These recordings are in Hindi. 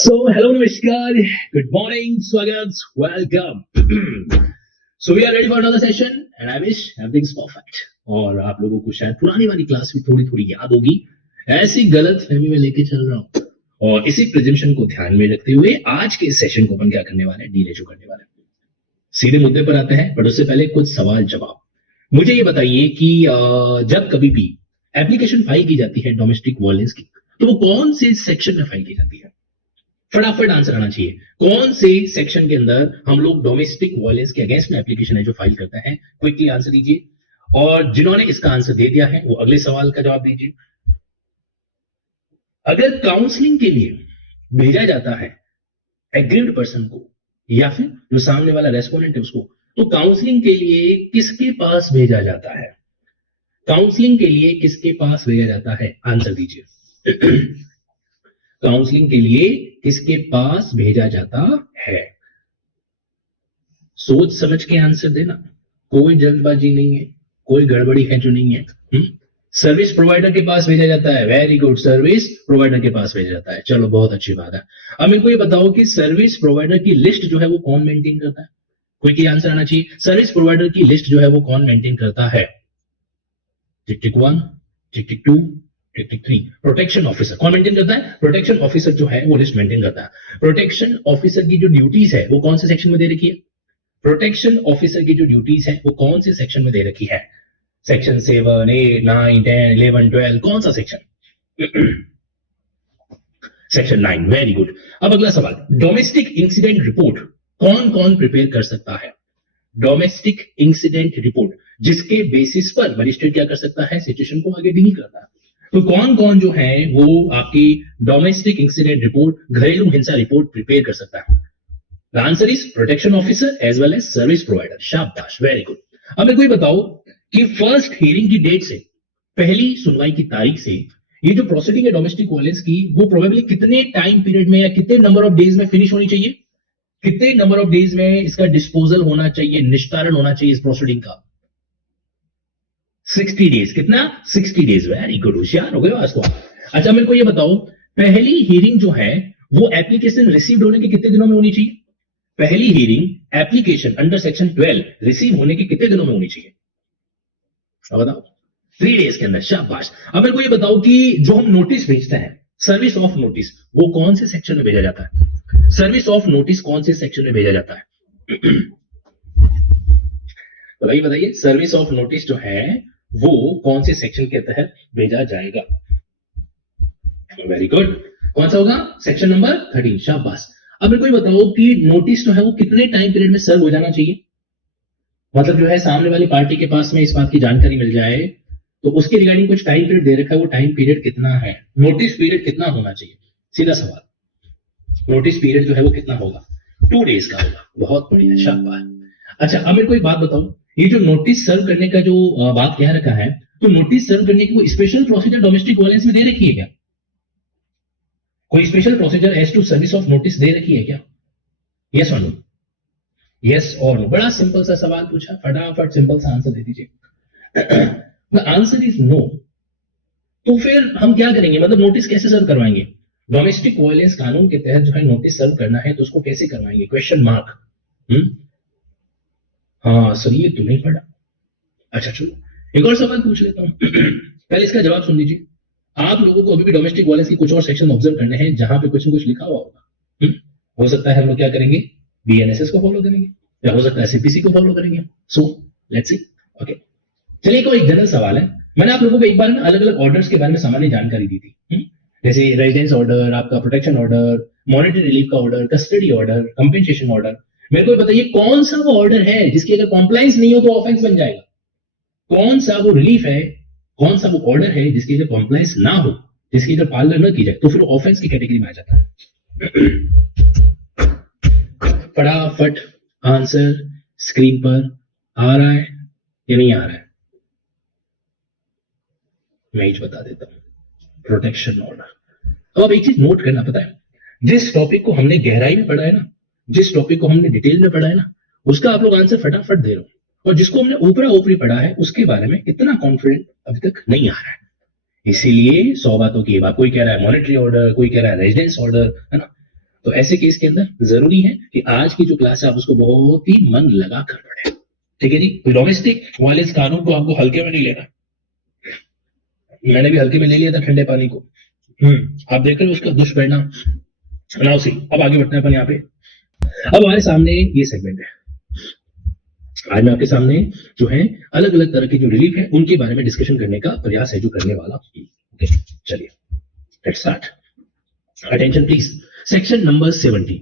So, hello, Namaskar, good morning, Swagat, welcome. So, we are ready for another session and I wish everything's perfect. और आप लोगों को शायद पुरानी वाली क्लास भी थोड़ी थोड़ी याद होगी, ऐसी गलत फहमी में लेके चल रहा हूँ और इसी प्रिजम्पशन को ध्यान में रखते हुए आज के इस सेशन को अपन क्या करने वाले हैं, डीरेशो करने वाले हैं। सीधे मुद्दे पर आते हैं, पर उससे पहले कुछ सवाल जवाब। मुझे ये बताइए कि जब कभी भी एप्लीकेशन फाइल की जाती है डोमेस्टिक वायलेंस की, तो वो कौन से सेक्शन में फाइल की जाती है? फटाफट आंसर आना चाहिए। कौन से सेक्शन के अंदर हम लोग डोमेस्टिक वायलेंस के अगेंस्ट में एप्लीकेशन है जो फाइल करते हैं? क्विकली आंसर दीजिए। और जिन्होंने इसका आंसर दे दिया है वो अगले सवाल का जवाब दीजिए। अगर काउंसलिंग के लिए भेजा जाता है एग्रीड पर्सन को या फिर जो सामने वाला रेस्पोंडेंट है उसको, तो काउंसलिंग के लिए किसके पास भेजा जाता है? काउंसलिंग के लिए किसके पास भेजा जाता है? आंसर दीजिए। काउंसलिंग के लिए किसके पास भेजा जाता है? सोच समझ के आंसर देना, कोई जल्दबाजी नहीं है, कोई गड़बड़ी है जो नहीं है। सर्विस प्रोवाइडर के पास भेजा जाता है। वेरी गुड, सर्विस प्रोवाइडर के पास भेजा जाता है। चलो, बहुत अच्छी बात है। अब मेरे को ये बताओ कि सर्विस प्रोवाइडर की लिस्ट जो है वो कौन मेंटेन करता है? क्विकली आंसर आना चाहिए। सर्विस प्रोवाइडर की लिस्ट जो है वो कौन मेंटेन करता है? टिक टिक 1, टिक टिक 2, टिक टिक 3। प्रोटेक्शन ऑफिसर कौन मेंटेन करता है? प्रोटेक्शन ऑफिसर जो है वो लिस्ट मेंटेन करता है। प्रोटेक्शन ऑफिसर की जो ड्यूटीज है वो कौन से सेक्शन में दे रखी है? प्रोटेक्शन ऑफिसर की जो ड्यूटीज है वो कौन से सेक्शन में दे रखी है? सेक्शन 7, 8, 9, 10, 11, 12, कौन सा सेक्शन? सेक्शन 9। Very good. अब अगला सवाल, डोमेस्टिक इंसिडेंट रिपोर्ट कौन कौन प्रिपेयर कर सकता है? डोमेस्टिक इंसिडेंट रिपोर्ट जिसके बेसिस पर मजिस्ट्रेट क्या कर सकता है? सिचुएशन को आगे डील करता है। तो कौन कौन जो है वो आपकी डोमेस्टिक इंसिडेंट रिपोर्ट, घरेलू हिंसा रिपोर्ट प्रिपेयर कर सकता है? The answer is protection officer as well as service provider. शाबाश, वेरी गुड। अब मेरे को ये बताओ कि फर्स्ट हियरिंग की डेट से, पहली सुनवाई की तारीख से, ये जो प्रोसीडिंग है डोमेस्टिक वायलेंस की, वो प्रोबेबली कितने टाइम पीरियड में या कितने नंबर ऑफ डेज में फिनिश होनी चाहिए? कितने नंबर ऑफ डेज में इसका डिस्पोजल होना चाहिए, निस्तारण होना चाहिए इस प्रोसीडिंग का? 60 डेज। कितना? 60 डेज। वेरी गुड, होशियार हो गए आज तो। अच्छा, मेरे को ये बताओ, पहली हियरिंग जो है वो एप्लीकेशन रिसीव होने के कितने दिनों में होनी चाहिए? पहली hearing application under section 12 receive होने के कितने दिनों में होनी चाहिए? अब बताओ। 3 डेज के अंदर। शाबाश। अब मेरे को ये बताओ कि जो हम नोटिस भेजते हैं, सर्विस ऑफ नोटिस, वो कौन से सेक्शन में भेजा जाता है? सर्विस ऑफ नोटिस कौन से सेक्शन में भेजा जाता है? बताइए, सर्विस ऑफ नोटिस जो है वो कौन से सेक्शन के तहत भेजा जाएगा? Very good. कौन सा होगा? Section number 13। शाबाश। अब मेरे को ये बताओ कि नोटिस जो है वो कितने टाइम पीरियड में सर्व हो जाना चाहिए? मतलब जो है सामने वाली पार्टी के पास में इस बात की जानकारी मिल जाए तो उसके रिगार्डिंग कुछ टाइम पीरियड दे रखा है, वो टाइम पीरियड कितना है? नोटिस पीरियड कितना होना चाहिए? सीधा सवाल। नोटिस पीरियड जो है वो कितना होगा? 2 डेज का होगा। बहुत बढ़िया, शाबाश। अच्छा, अब मेरे को एक बात बताओ, ये जो नोटिस सर्व करने का जो बात कह रखा है, तो नोटिस सर्व करने की कोई स्पेशल प्रोसीजर डोमेस्टिक वायलेंस में दे रखी है क्या? कोई special procedure as to service of notice दे रखी है क्या? यस और नो? यस और नो। बड़ा सिंपल सा सवाल पूछा, फटाफट सिंपल सा आंसर दे दीजिए। The answer is no. तो फिर हम क्या करेंगे? मतलब नोटिस कैसे सर्व करवाएंगे? डोमेस्टिक वायलेंस कानून के तहत जो है नोटिस सर्व करना है तो उसको कैसे करवाएंगे? Question mark. हाँ सर, ये तो नहीं पढ़ा। अच्छा चलो, एक और सवाल पूछ लेता हूं। पहले इसका जवाब सुन लीजिए। आप लोगों को अभी भी डोमेस्टिक वायलेंस की कुछ और सेक्शन ऑब्जर्व करने हैं जहां पे कुछ न कुछ लिखा हुआ होगा। हो सकता है हम लोग क्या करेंगे? बीएनएसएस को फॉलो करेंगे, या हो सकता है सीपीसी को फॉलो करेंगे। So let's see. ओके, चलिए, कोई जनरल सवाल है। मैंने आप लोगों को एक बार ना अलग अलग ऑर्डर्स के बारे में सामान्य जानकारी दी थी, जैसे रेजिडेंस ऑर्डर, आपका प्रोटेक्शन ऑर्डर, मॉनिटरी रिलीफ का order, custody order, compensation order. मेरे को बताइए कौन सा वो ऑर्डर है जिसकी अगर कॉम्प्लायंस नहीं हो तो ऑफेंस बन जाएगा? कौन सा वो रिलीफ है, कौन सा वो ऑर्डर है जिसकी अगर कॉम्प्लायंस ना हो, जिसकी अगर पालना न की जाए तो फिर ऑफेंस की कैटेगरी में आ जाता है? फटाफट आंसर स्क्रीन पर आ रहा है या नहीं आ रहा है? मैं ही बता देता हूं, प्रोटेक्शन ऑर्डर। अब एक चीज नोट करना, पता है, जिस टॉपिक को हमने गहराई में पढ़ा है ना, जिस टॉपिक को हमने डिटेल में पढ़ा है ना, उसका आप लोग आंसर फटाफट दे रहे हो, और जिसको हमने ऊपरा ऊपरी पढ़ा है उसके बारे में इतना कॉन्फिडेंट अभी तक नहीं आ रहा है। इसीलिए 100 बातों की बात। कोई कह रहा है मॉनिटरी ऑर्डर, कोई कह रहा है रेजिडेंस ऑर्डर, है ना? तो ऐसे केस के अंदर जरूरी है कि आज की जो क्लास है आप उसको बहुत ही मन लगा कर पढ़े, ठीक है जी। डोमेस्टिक वायलेंस कानून को आपको हल्के में नहीं लेना, मैंने भी हल्के में ले लिया था ठंडे पानी को। आप देख रहे हो उसका दुष्परिणाम। नाउ सी, अब आगे बढ़ते हैं अपन यहाँ पे। अब हमारे सामने ये सेगमेंट है, आज मैं आपके सामने जो है अलग अलग तरह के जो रिलीफ है उनके बारे में डिस्कशन करने का प्रयास है जो करने वाला हूं। ओके, चलिए let's start. Attention please, section number 17,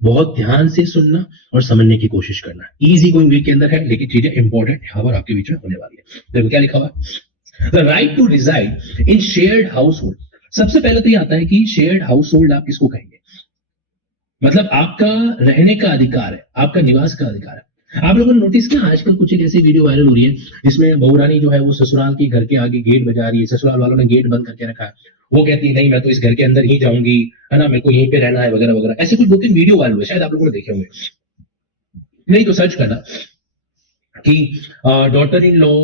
बहुत ध्यान से सुनना और समझने की कोशिश करना। इजी गोइंग वे के अंदर है लेकिन चीजें इंपॉर्टेंट यहाँ पर आपके बीच में होने वाली है। देखो क्या लिखा हुआ है, the right to reside in shared household. सबसे पहले तो ये आता है कि शेयर्ड हाउस होल्ड आप किसको कहेंगे, मतलब आपका रहने का अधिकार है, आपका निवास का अधिकार है। आप लोगों ने नोटिस किया आजकल कुछ एक ऐसी वीडियो वायरल हो रही है जिसमें बहुरानी जो है वो ससुराल के घर के आगे गेट बजा रही है, ससुराल वालों ने गेट बंद करके रखा है, वो कहती है नहीं मैं तो इस घर के अंदर ही जाऊंगी, है ना, मेरे को यहीं पे रहना है वगैरह वगैरह। ऐसे कुछ 2-3 वीडियो वायरल हुए, शायद आप लोगों ने देखे होंगे, नहीं तो सर्च करना कि daughter in law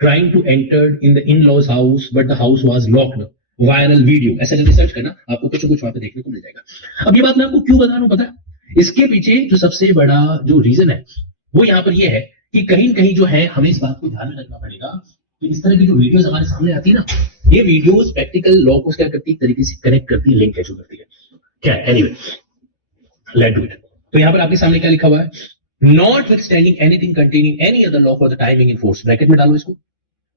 trying to enter in the in laws house but the house was locked, viral video, ऐसा करके सर्च करना, आपको कुछ कुछ वहां पे देखने को मिल जाएगा। अब ये बात मैं आपको क्यों बता रहा हूं पता है, इसके पीछे जो सबसे बड़ा जो रीजन है वो यहाँ पर ये है कि कहीं न कहीं जो है हमें इस बात को ध्यान में रखना पड़ेगा कि इस तरह की जो वीडियोस हमारे सामने आती है ना, ये वीडियोस प्रैक्टिकल लॉ को क्या करती है, तरीके से कनेक्ट करती है, लिंक कैसे करती है, क्या है। Anyway let's do it. तो यहाँ पर आपके सामने क्या लिखा हुआ है, notwithstanding anything containing any other law for the timing in force, bracket में डालो इसको,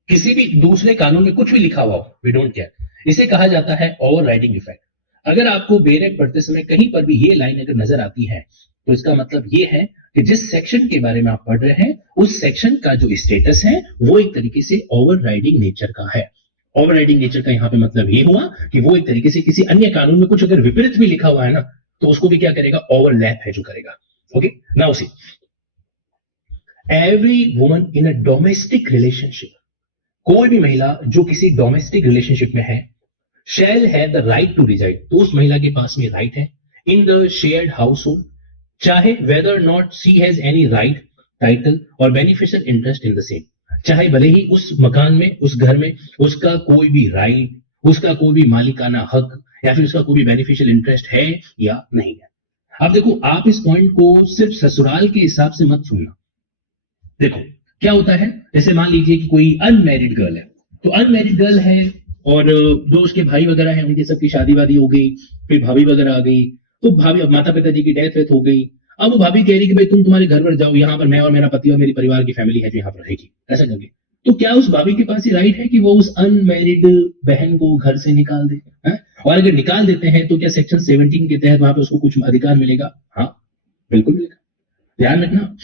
किसी भी दूसरे कानून में कुछ भी लिखा हुआ हो, वी डोंट केयर, इसे कहा जाता है ओवरराइडिंग इफेक्ट। अगर आपको बेरेट पढ़ते समय कहीं पर भी ये लाइन अगर नजर आती है तो इसका मतलब ये है कि जिस सेक्शन के बारे में आप पढ़ रहे हैं उस सेक्शन का जो स्टेटस है वो एक तरीके से ओवरराइडिंग नेचर का है। ओवरराइडिंग नेचर का यहाँ पे मतलब ये हुआ कि वो एक तरीके से किसी अन्य कानून में कुछ अगर विपरीत भी लिखा हुआ है ना तो उसको भी क्या करेगा, ओवरलैप है जो करेगा। Okay, now see, every woman in a domestic relationship, कोई भी महिला जो किसी डोमेस्टिक रिलेशनशिप में है, shall have the right to reside, तो उस महिला के पास में राइट है, in the shared household, चाहे whether not she has any right, title और beneficial interest in the same, चाहे भले ही उस मकान में, उस घर में उसका कोई भी राइट, उसका कोई भी मालिकाना हक या फिर उसका कोई भी बेनिफिशियल इंटरेस्ट है या नहीं है। अब देखो, आप इस पॉइंट को सिर्फ ससुराल के हिसाब से मत सुनना। देखो क्या होता है, जैसे मान लीजिए कि कोई अनमैरिड गर्ल है, तो अनमैरिड गर्ल है और जो उसके भाई वगैरह हैं उनकी सबकी शादी वादी हो गई, फिर भाभी वगैरह आ गई, तो भाभी, अब माता पिता जी की डेथ वेथ हो गई, अब वो भाभी कह रही कि भाई तुम तुम्हारे घर पर जाओ, यहाँ पर मैं और मेरा पति और मेरी परिवार की फैमिली है जो यहाँ पर रहेगी, ऐसा करके। तो क्या उस भाभी के पास ये राइट है कि वो उस अनमैरिड बहन को घर से निकाल दे है? और अगर निकाल देते हैं तो क्या सेक्शन 17 के तहत वहां पर उसको कुछ अधिकार मिलेगा? हाँ बिल्कुल मिलेगा। ध्यान रखना,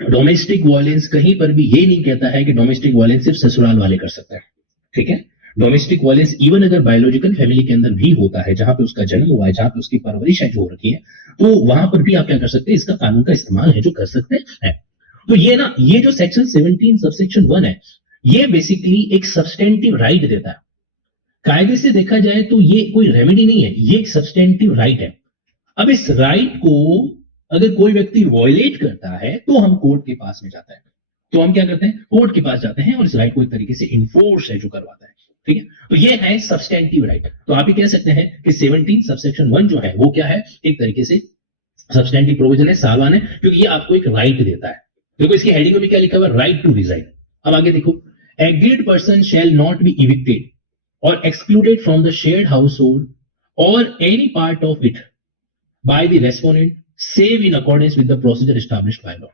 डोमेस्टिक वायलेंस कहीं पर भी ये नहीं कहता है कि डोमेस्टिक वायलेंस सिर्फ ससुराल वाले कर सकते हैं, ठीक है। डोमेस्टिक वायलेंस इवन अगर बायोलॉजिकल फैमिली के अंदर भी होता है, जहां पे उसका जन्म हुआ है, जहां पे उसकी परवरिश है जो हो रखी है, तो वहां पर भी आप क्या कर सकते हैं, इसका कानून का इस्तेमाल है जो कर सकते हैं। तो ये ना, ये जो सेक्शन 17 सबसेक्शन 1 है, ये बेसिकली एक सब्सटेंटिव राइट देता है। कायदे से देखा जाए तो ये कोई रेमेडी नहीं है, ये एक सब्सटेंटिव राइट है। अब इस राइट को अगर कोई व्यक्ति वॉयलेट करता है तो हम कोर्ट के पास में जाता है, तो हम क्या करते हैं, कोर्ट के पास जाते हैं और इस राइट को एक तरीके से इन्फोर्स है जो करवाता है, ठीक है। तो ये है सब्सटेंटिव राइट। तो आप ये कह सकते हैं कि 17 सबसेक्शन 1 जो है वो क्या है, एक तरीके से सब्सटेंटिव प्रोविजन है, सालवान है, क्योंकि ये आपको एक राइट देता है। देखो इसकी हेडिंग में भी क्या लिखा हुआ है, राइट टू रिजाइड। अब आगे देखो, aggrieved person shall not be evicted और excluded from the shared household और any part of it by the respondent save in accordance with the procedure established by law.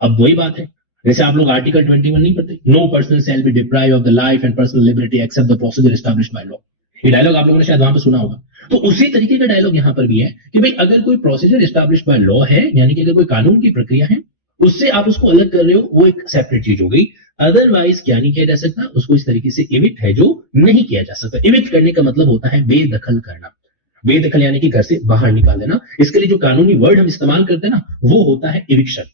अब वही बात है, जैसे आप लोग आर्टिकल 21 नहीं पढ़ते, no person shall be deprived of the life and personal liberty except the procedure established by law. ये डायलॉग आप लोगों ने शायद वहां पर सुना होगा। तो उसी तरीके का डायलॉग यहां पर भी है कि भाई अगर कोई प्रोसीजर एस्टैब्लिश्ड बाय लॉ है, यानी कि अगर कोई कानून की प्रक्रिया है, उससे आप उसको अलग कर रहे हो, वो एक सेपरेट चीज हो गई। अदरवाइज क्या नहीं किया जा सकता, उसको इस तरीके से इविक्ट है जो नहीं किया जा सकता। इविक्ट करने का मतलब होता है बेदखल करना, बेदखल यानी कि घर से बाहर निकाल देना। इसके लिए जो कानूनी वर्ड हम इस्तेमाल करते हैं ना, वो होता है इविक्शन।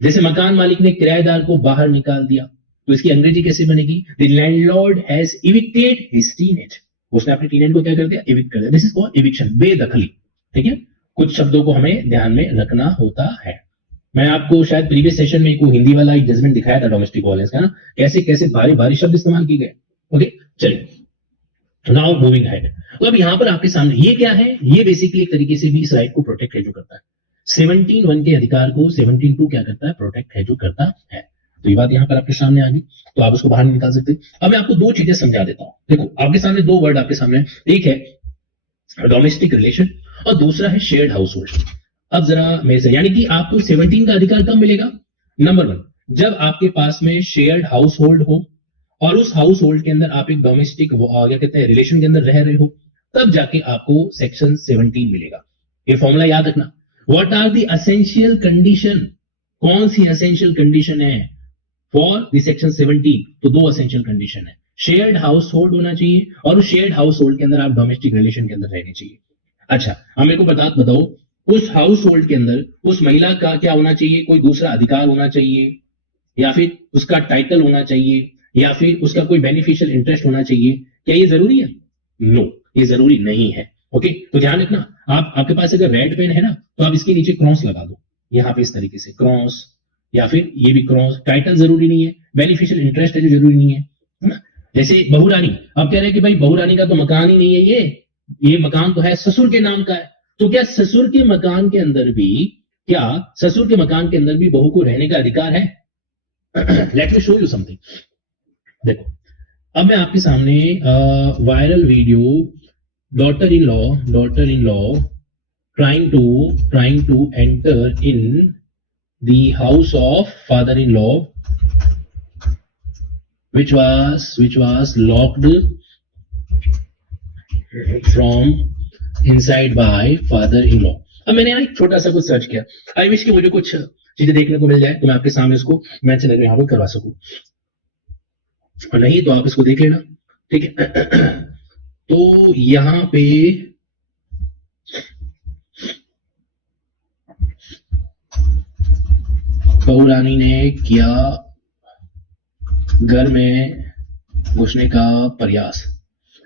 जैसे मकान मालिक ने किराएदार को बाहर निकाल दिया, तो इसकी अंग्रेजी कैसे बनेगी, the landlord has evicted his teenage, उसने अपने टीनेज को क्या कर दिया, इविक्ट कर दिया। दिस इज कॉल्ड इविक्शन, बेदखली, ठीक है। कुछ शब्दों को हमें ध्यान में रखना होता है। मैं आपको शायद प्रीवियस सेशन में एक हिंदी वाला एक जजमेंट दिखाया था डोमेस्टिक वायलेंस का ना, कैसे कैसे भारी भारी शब्द इस्तेमाल किए गए। ओके चलिए, नाउ मूविंग हेड। तो अब यहां पर आपके सामने ये क्या है, ये बेसिकली एक तरीके से भी इस राइट को प्रोटेक्ट है जो करता है। 17(1) के अधिकार को 17(2) क्या करता है, प्रोटेक्ट है जो करता है। तो ये बात यहां पर आपके सामने आ गई, तो आप उसको बाहर नहीं निकाल सकते। अब मैं आपको दो चीजें समझा देता हूं। देखो आपके सामने दो वर्ड आपके सामने, एक है डोमेस्टिक रिलेशन और दूसरा है शेयर्ड हाउस होल्ड। अब जरा मेरे से, यानी कि आपको 17 का अधिकार कब मिलेगा, नंबर 1 जब आपके पास में शेयर्ड हाउस होल्ड हो और उस हाउस होल्ड के अंदर आप एक डोमेस्टिक क्या कहते हैं रिलेशन के अंदर रह रहे हो, तब जाके आपको सेक्शन 17 मिलेगा। ये फॉर्मूला याद रखना। What are the essential condition, कौन सी एसेंशियल कंडीशन है फॉर द सेक्शन 17? तो दो एसेंशियल कंडीशन है, शेयर्ड हाउस होल्ड होना चाहिए और उस शेयर्ड हाउस होल्ड के अंदर आप डोमेस्टिक रिलेशन के अंदर रहने चाहिए। अच्छा हम मेरे को बताओ उस हाउस होल्ड के अंदर उस महिला का क्या होना चाहिए, कोई दूसरा अधिकार होना चाहिए, या फिर उसका टाइटल होना चाहिए, या फिर उसका कोई बेनिफिशियल इंटरेस्ट होना चाहिए? क्या ये जरूरी है? नो, ये जरूरी नहीं है। ओके, तो ध्यान रखना, आपके पास अगर रेड पेन है ना, तो आप इसके नीचे क्रॉस लगा दो, यहां पे इस तरीके से क्रॉस, या फिर ये भी क्रॉस। टाइटल जरूरी नहीं है, बेनिफिशियल इंटरेस्ट है जो जरूरी नहीं है ना। जैसे बहुरानी, आप कह रहे हैं कि भाई बहुरानी का तो मकान ही नहीं है, ये मकान तो है ससुर के नाम का है। तो क्या ससुर के मकान के अंदर भी, क्या ससुर के मकान के अंदर भी बहू को रहने का अधिकार है? Let me show you something. देखो अब मैं आपके सामने viral video, daughter in law trying to enter in the house of father in law which was locked from inside by father in law। अब मैंने यहाँ एक छोटा सा कुछ सर्च किया, आई विश कि मुझे कुछ चीजें देखने को मिल जाए तो मैं आपके सामने उसको मेंशन यहाँ पर करवा सकूं, और नहीं तो आप इसको देख लेना, ठीक है। तो यहां पे बहुरानी ने किया घर में घुसने का प्रयास।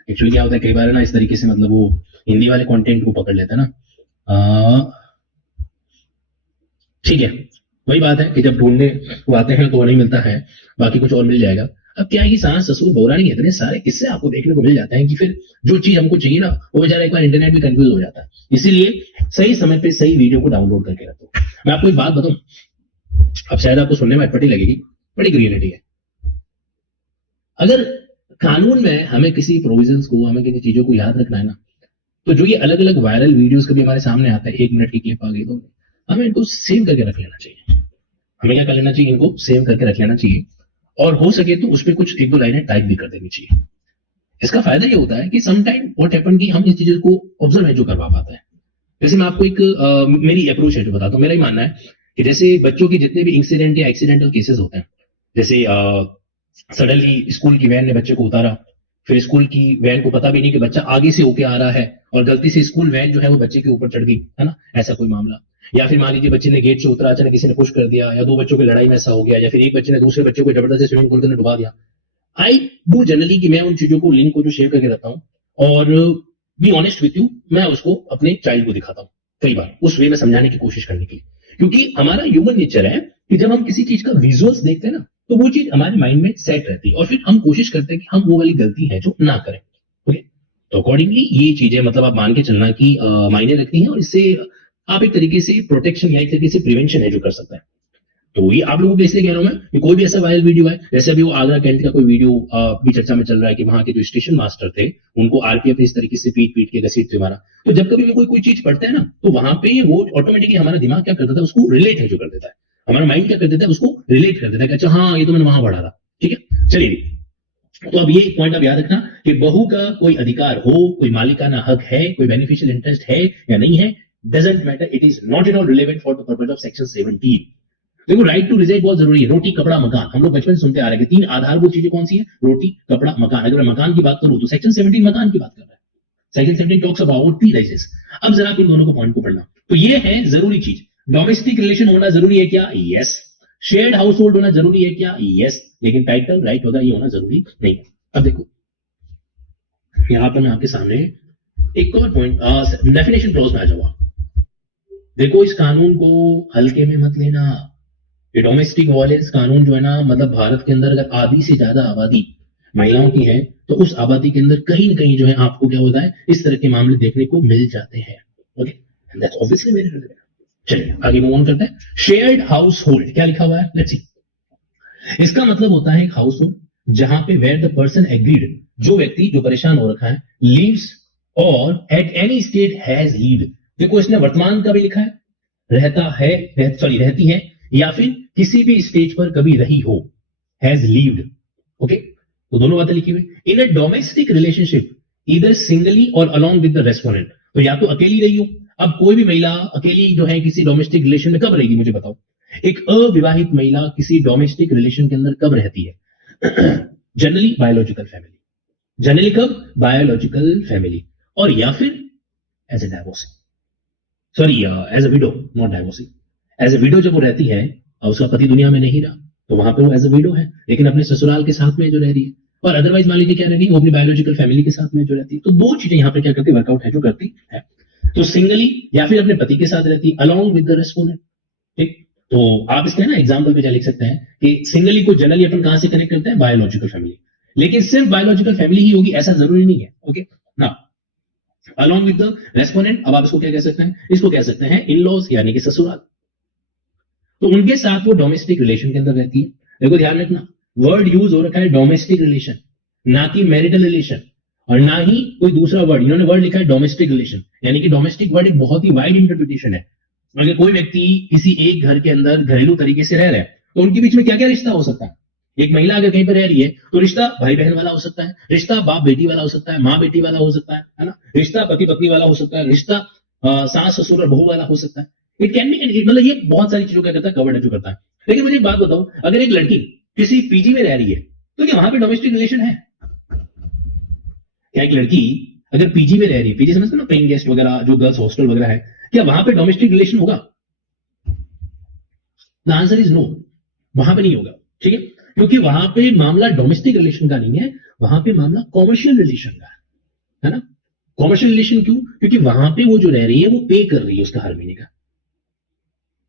एक्चुअली क्या होता है कई बार ना इस तरीके से, मतलब वो हिंदी वाले कंटेंट को पकड़ लेते हैं ना। ठीक है, वही बात है कि जब ढूंढने को आते हैं तो वो नहीं मिलता है, बाकी कुछ और मिल जाएगा। अब क्या है कि सास ससुर बहुरानी इतने सारे किस्से आपको देखने को मिल जाते हैं कि फिर जो चीज हमको चाहिए ना, वो बेचारा एक बार इंटरनेट में कंफ्यूज हो जाता है। इसीलिए सही समय पे सही वीडियो को डाउनलोड करके रखो। मैं आपको एक बात बताऊं, अब शायद आपको सुनने में अटपटी लगेगी, बड़ी रियलिटी है। अगर कानून में हमें किसी प्रोविजंस को, हमें किसी चीजों को याद रखना है ना, तो जो ये अलग अलग वायरल वीडियोस कभी हमारे सामने आता है, 1 मिनट की क्लिप आ गई, तो हमें इनको सेव करके रख लेना चाहिए। हमें क्या कर लेना चाहिए, इनको सेव करके रख लेना चाहिए, और हो सके तो उस पर कुछ 1-2 लाइनें टाइप भी कर देनी चाहिए। इसका फायदा ये होता है कि समटाइम व्हाट हैपन कि हम इस चीजों को ऑब्जर्व है जो करवा पाते हैं। जैसे मैं आपको एक मेरी अप्रोच है जो बताता हूँ। मेरा ही मानना है कि जैसे बच्चों के जितने भी इंसिडेंट या एक्सीडेंटल केसेस होते हैं, जैसे सडनली स्कूल की वैन ने बच्चे को उतारा, फिर स्कूल की वैन को पता भी नहीं कि बच्चा आगे से होके आ रहा है और गलती से स्कूल वैन जो है वो बच्चे के ऊपर चढ़ गई, है ना, ऐसा कोई मामला। या फिर मान लीजिए बच्चे ने गेट से उतरा, अचानक किसी ने पुश कर दिया, या 2 बच्चों की लड़ाई में ऐसा हो गया, या फिर एक बच्चे ने दूसरे बच्चे को जबरदस्ती स्विमिंग पूल के अंदर डुबा दिया। आई डू जनरली कि मैं उन चीजों को, लिंक को जो शेयर करके रखता हूँ, और बी ऑनेस्ट विथ यू, मैं उसको अपने चाइल्ड को दिखाता हूँ कई बार, उस वे में समझाने की कोशिश करने के लिए। क्योंकि हमारा ह्यूमन नेचर है कि जब हम किसी चीज का विजुअल्स देखते हैं ना, तो वो चीज हमारे माइंड में सेट रहती है, और फिर हम कोशिश करते हैं कि हम वो वाली गलती है जो ना करें। ओके, तो अकॉर्डिंगली ये चीजें मतलब आप मान के चलना कि मायने रखती हैं, और इससे आप एक तरीके से प्रोटेक्शन या एक तरीके से प्रिवेंशन है जो कर सकते हैं। तो ये आप लोगों को इसलिए कह रहा हूं मैं कि कोई भी ऐसा वायरल वीडियो है, जैसे अभी वो आगरा कैंट का कोई वीडियो भी चर्चा में चल रहा है कि वहां के जो स्टेशन मास्टर थे उनको आरपीएफ ने इस तरीके से पीट पीट के घसीटते मारा। तो जब कभी भी कोई चीज पढ़ते हैं ना, तो वहां पे वो ऑटोमेटिकली हमारा दिमाग क्या करता था, उसको रिलेट है जो कर देता है, हमारा माइंड क्या कर देता है, उसको रिलेट कर देता है कि अच्छा हाँ ये तो मैंने वहां पढ़ा था। ठीक है, चलिए, तो अब ये पॉइंट आप याद रखना कि बहू का कोई अधिकार हो, कोई मालिकाना हक है, कोई बेनिफिशियल इंटरेस्ट है या नहीं है, doesn't matter, it is not at all relevant for the purpose of section 17। देखो राइट टू रिजेक्ट बहुत जरूरी है। रोटी कपड़ा मकान, हम लोग बचपन से सुनते आ रहे हैं कि 3 आधारभूत चीजें कौन सी है, रोटी कपड़ा मकान। अगर मैं मकान की बात करूं तो सेक्शन 17 मकान की बात कर रहा है, section 17 talks about the rises. अब जरा आप इन दोनों को पॉइंट को पढ़ना, तो ये है जरूरी चीज। डोमेस्टिक रिलेशन होना जरूरी है क्या? यस। शेयर्ड हाउस होल्ड होना जरूरी है क्या? यस। लेकिन टाइटल राइट होगा, ये होना जरूरी नहीं है। अब देखो यहां पर मैं आपके सामने एक और पॉइंट, डेफिनेशन क्लॉज में आ जाऊंगा। देखो इस कानून को हल्के में मत लेना। ये डोमेस्टिक वायलेंस कानून जो है ना, मतलब भारत के अंदर अगर आधी से ज्यादा आबादी महिलाओं की है, तो उस आबादी के अंदर कहीं ना कहीं जो है आपको क्या होता है, इस तरह के मामले देखने को मिल जाते हैं। Okay, that's obviously very relevant. चलिए आगे मूव ऑन करते हैं। शेयर्ड हाउस होल्ड क्या लिखा हुआ है, लेट्स सी। इसका मतलब होता है एक हाउस होल्ड जहां पे वेयर द पर्सन एग्रीड, जो व्यक्ति जो परेशान हो रखा है, लीव्स और at any state has levied. देखो इसने वर्तमान का भी लिखा है, रहता है, रहती है, या फिर किसी भी स्टेज पर कभी रही हो, हैज लीव्ड। ओके, तो दोनों बातें लिखी हुई। इन अ डोमेस्टिक रिलेशनशिप इधर सिंगली और अलोंग विद द रेस्पोंडेंट, तो या तो अकेली रही हो। अब कोई भी महिला अकेली जो है किसी डोमेस्टिक रिलेशन में कब रहेगी, मुझे बताओ। एक अविवाहित महिला किसी डोमेस्टिक रिलेशन के अंदर कब रहती है? जनरली बायोलॉजिकल फैमिली, जनरली कब, बायोलॉजिकल फैमिली, और या फिर as a divorcee, sorry as a widow, not divorcee. As a widow जब वो रहती है और उसका पति दुनिया में नहीं रहा, तो वहां पे वो एज ए विडो है, लेकिन अपने ससुराल के साथ में जो रह रही है। और अदरवाइज मान लीजिए क्या रह रही है, वो अपनी बायोलॉजिकल फैमिली के साथ में जो रहती है। तो दो चीजें यहाँ पे क्या करती है, वर्कआउट है जो करती है। तो सिंगली या फिर अपने पति के साथ रहती है अलोंग विद द रेस्पोंडेंट। ठीक, तो आप इसके ना एग्जाम्पल पे क्या लिख सकते हैं कि सिंगली को जनरली अपन कहां से कनेक्ट करते हैं, बायोलॉजिकल फैमिली। लेकिन सिर्फ बायोलॉजिकल फैमिली ही होगी ऐसा जरूरी नहीं है। ओके ना, अलोंग विद द रेस्पोंडेंट, अब आप इसको क्या कह सकते हैं, इसको कह सकते हैं इन लॉज यानी कि ससुराल। तो उनके साथ वो डोमेस्टिक रिलेशन के अंदर रहती है। देखो ध्यान रखना, वर्ड यूज हो रखा है डोमेस्टिक रिलेशन, ना कि मैरिटल रिलेशन, और ना ही कोई दूसरा वर्ड। इन्होंने वर्ड लिखा है डोमेस्टिक रिलेशन, यानी कि डोमेस्टिक वर्ड एक बहुत ही वाइड इंटरप्रिटेशन है। अगर कोई व्यक्ति किसी एक घर के अंदर घरेलू तरीके से रह रहा है, तो उनके बीच में क्या क्या रिश्ता हो सकता है। एक महिला अगर कहीं पर रह रही है, तो रिश्ता भाई बहन वाला हो सकता है, रिश्ता बाप बेटी वाला हो सकता है, माँ बेटी वाला हो सकता है ना, रिश्ता पति पत्नी वाला हो सकता है, रिश्ता सास ससुर और बहू वाला हो सकता है। इट कैन बी, मतलब ये बहुत सारी चीजों क्या करता है, कवर्ड जो करता है। लेकिन मुझे एक बात बताओ, अगर एक लड़की किसी पीजी में रह रही है, तो क्या वहां पे डोमेस्टिक रिलेशन है? क्या एक लड़की अगर पीजी में रह रही है, पीजी समझते हो ना, पेइंग गेस्ट वगैरह, जो गर्ल्स हॉस्टल वगैरह है, क्या वहां पे डोमेस्टिक रिलेशन होगा? द आंसर इज नो, वहां पे नहीं होगा। ठीक है, क्योंकि वहां पे मामला डोमेस्टिक रिलेशन का नहीं है, वहां पे मामला कॉमर्शियल रिलेशन का है ना। कॉमर्शियल रिलेशन क्यों? क्योंकि वहां पे वो जो रह रही है वो पे कर रही है उसका हर महीने का।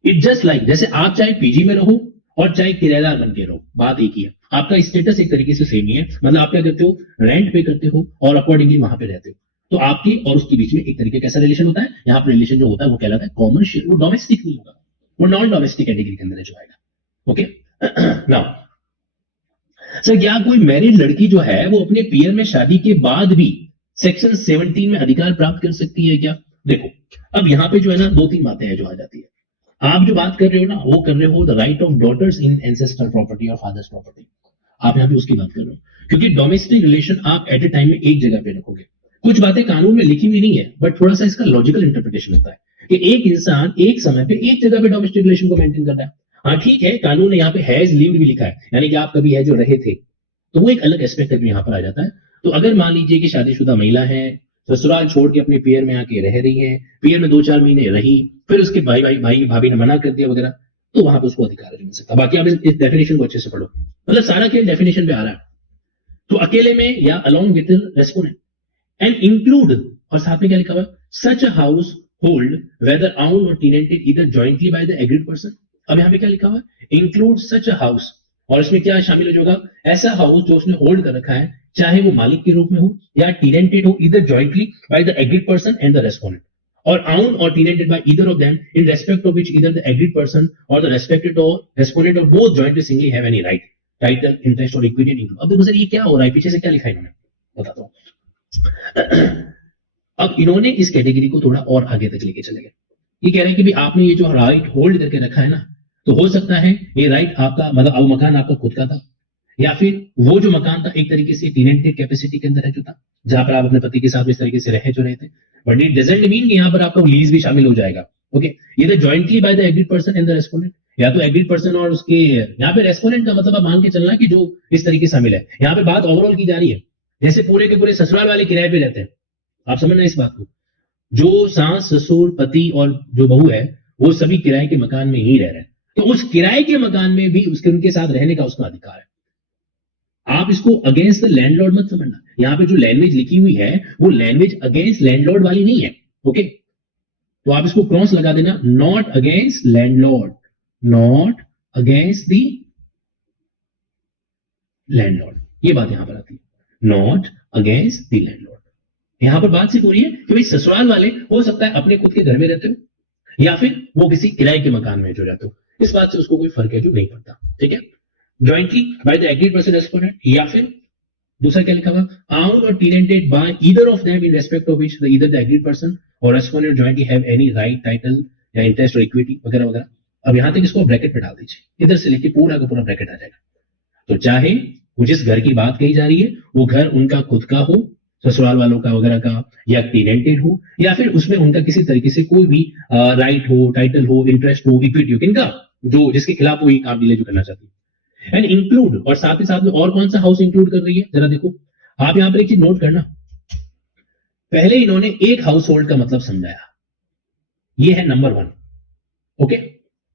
इट जस्ट लाइक, जैसे आप चाहे पीजी में रहो और चाहे किराएदार बन के रहो, बात एक ही है, आपका स्टेटस एक तरीके से सेम ही है। मतलब आप क्या करते हो, रेंट पे करते हो और अकॉर्डिंगली वहां पे रहते हो। तो आपकी और उसके बीच में एक तरीके कैसा रिलेशन होता है, यहाँ पर रिलेशन जो होता है वो कहलाता है कॉमर्शियल, वो डोमेस्टिक नहीं होगा, वो नॉन डोमेस्टिक कैटेगरी के अंदर जो आएगा। ओके नाउ सर, क्या कोई मैरिड लड़की जो है वो अपने पीयर में शादी के बाद भी सेक्शन 17 में अधिकार प्राप्त कर सकती है क्या? देखो अब यहाँ पे जो है ना, दो तीन बातें हैं जो आ जाती है। आप जो बात कर रहे हो ना, वो कर रहे हो the right of daughters in ancestor property और फादर्स प्रॉपर्टी, आप यहाँ पे उसकी बात कर रहे हो। क्योंकि डोमेस्टिक रिलेशन आप एट ए टाइम में एक जगह पे रखोगे। कुछ बातें कानून में लिखी हुई नहीं है, बट थोड़ा सा इसका लॉजिकल इंटरप्रिटेशन होता है कि एक इंसान एक समय पे एक जगह पे डोमेस्टिक रिलेशन को मेंटेन करता है। हाँ ठीक है, कानून ने यहाँ पे हैज लिव्ड भी लिखा है, यानी कि आप कभी है जो रहे थे, तो वो एक अलग एस्पेक्ट भी यहाँ पर आ जाता है। तो अगर मान लीजिए कि शादीशुदा महिला है, ससुराल छोड़ के अपने पियर में आके रह रही है, पियर में 2-4 महीने रही, फिर उसके भाई भाभी ने मना कर दिया वगैरह, तो वहां पर उसको अधिकार मिल सकता है। बाकी आप इस डेफिनेशन को अच्छे से पढ़ो, मतलब सारा खेल डेफिनेशन पे आ रहा है। तो अकेले में या along with respondent and include, और साथ में क्या लिखा हुआ, such a household whether own or tenanted either jointly by the aggrieved person. अब यहाँ पे क्या लिखा हुआ है, इंक्लूड सच अ हाउस, और इसमें क्या शामिल हो जाएगा, ऐसा हाउस जो उसने होल्ड कर रखा है, चाहे वो मालिक के रूप में हो या टेनेंटेड हो, either jointly by the aggrieved person and the respondent, और owned or tenanted by either of them, in respect of which either the agreed person or the respected or respondent or both jointly singly have any right, title, interest or equity in income। अब देखो सर ये क्या हो रहा है, पीछे से क्या लिखा है इन्होंने, बताता हूं। अब इन्होंने इस कैटेगरी को थोड़ा और आगे तक लेके चले गए। ये कह रहे हैं कि भाई आपने ये जो राइट होल्ड करके रखा है ना, तो हो सकता है ये राइट आपका, मतलब अब मकान आपका खुद का था, या फिर वो जो मकान था एक तरीके से टेनेंटेड कैपेसिटी के अंदर है जो था, जहां पर आप अपने पति के साथ इस तरीके से रहे जो रहे थे। बट इट डजंट मीन कि यहाँ पर आपका लीज भी शामिल हो जाएगा। ओके, ये तो jointly by the aggrieved person and the respondent, या तो एग्रीड पर्सन और उसके, यहाँ पे रेस्पोंडेंट का मतलब आप मान के चलना कि जो इस तरीके से शामिल है। यहाँ पे बात ओवरऑल की जा रही है, जैसे पूरे के पूरे ससुराल वाले किराए पे रहते हैं, आप समझना इस बात को, जो सास ससुर पति और जो बहू है वो सभी किराए के मकान में ही रह रहे हैं, तो उस किराए के मकान में भी उसके उनके साथ रहने का उसका अधिकार है। आप इसको अगेंस्ट द लैंडलॉर्ड मत समझना, यहां पे जो लैंग्वेज लिखी हुई है वो लैंग्वेज अगेंस्ट लैंडलॉर्ड वाली नहीं है। ओके, तो आप इसको क्रॉस लगा देना, not against landlord, not against the landlord. ये बात यहां पर आती है, नॉट अगेंस्ट द लैंडलॉर्ड। यहां पर बात सिर्फ हो रही है कि भाई ससुराल वाले हो सकता है अपने खुद के घर में रहते हो या फिर वो किसी किराए के मकान में जो रहते हो, इस बात से उसको कोई फर्क है जो नहीं पड़ता। ठीक है, jointly by the aggrieved person respondent, या फिर दूसरा क्या लिखा हुआ, owned or tenanted by either of them in respect of which either the agreed person or respondent jointly have any right, title या इंटरेस्ट और इक्विटी वगैरह वगैरह। अब यहां तक इसको ब्रैकेट में डाल दीजिए, इधर से लेके पूरा का पूरा ब्रैकेट आ जाएगा। तो चाहे वो जिस घर की बात कही जा रही है वो घर उनका खुद का हो, ससुराल वालों का वगैरह का, या टेनेंटेड हो, या फिर उसमें उनका किसी तरीके से कोई भी राइट हो, टाइटल हो, इंटरेस्ट हो, इक्विटी हो, किनका जो जिसके खिलाफ वो ये काम डीले जो करना चाहती है। एंड इंक्लूड, और साथ ही साथ में और कौन सा हाउस इंक्लूड कर रही है जरा देखो। आप यहां पर एक चीज नोट करना, पहले इन्होंने एक हाउस होल्ड का मतलब समझाया, ये है नंबर 1। ओके,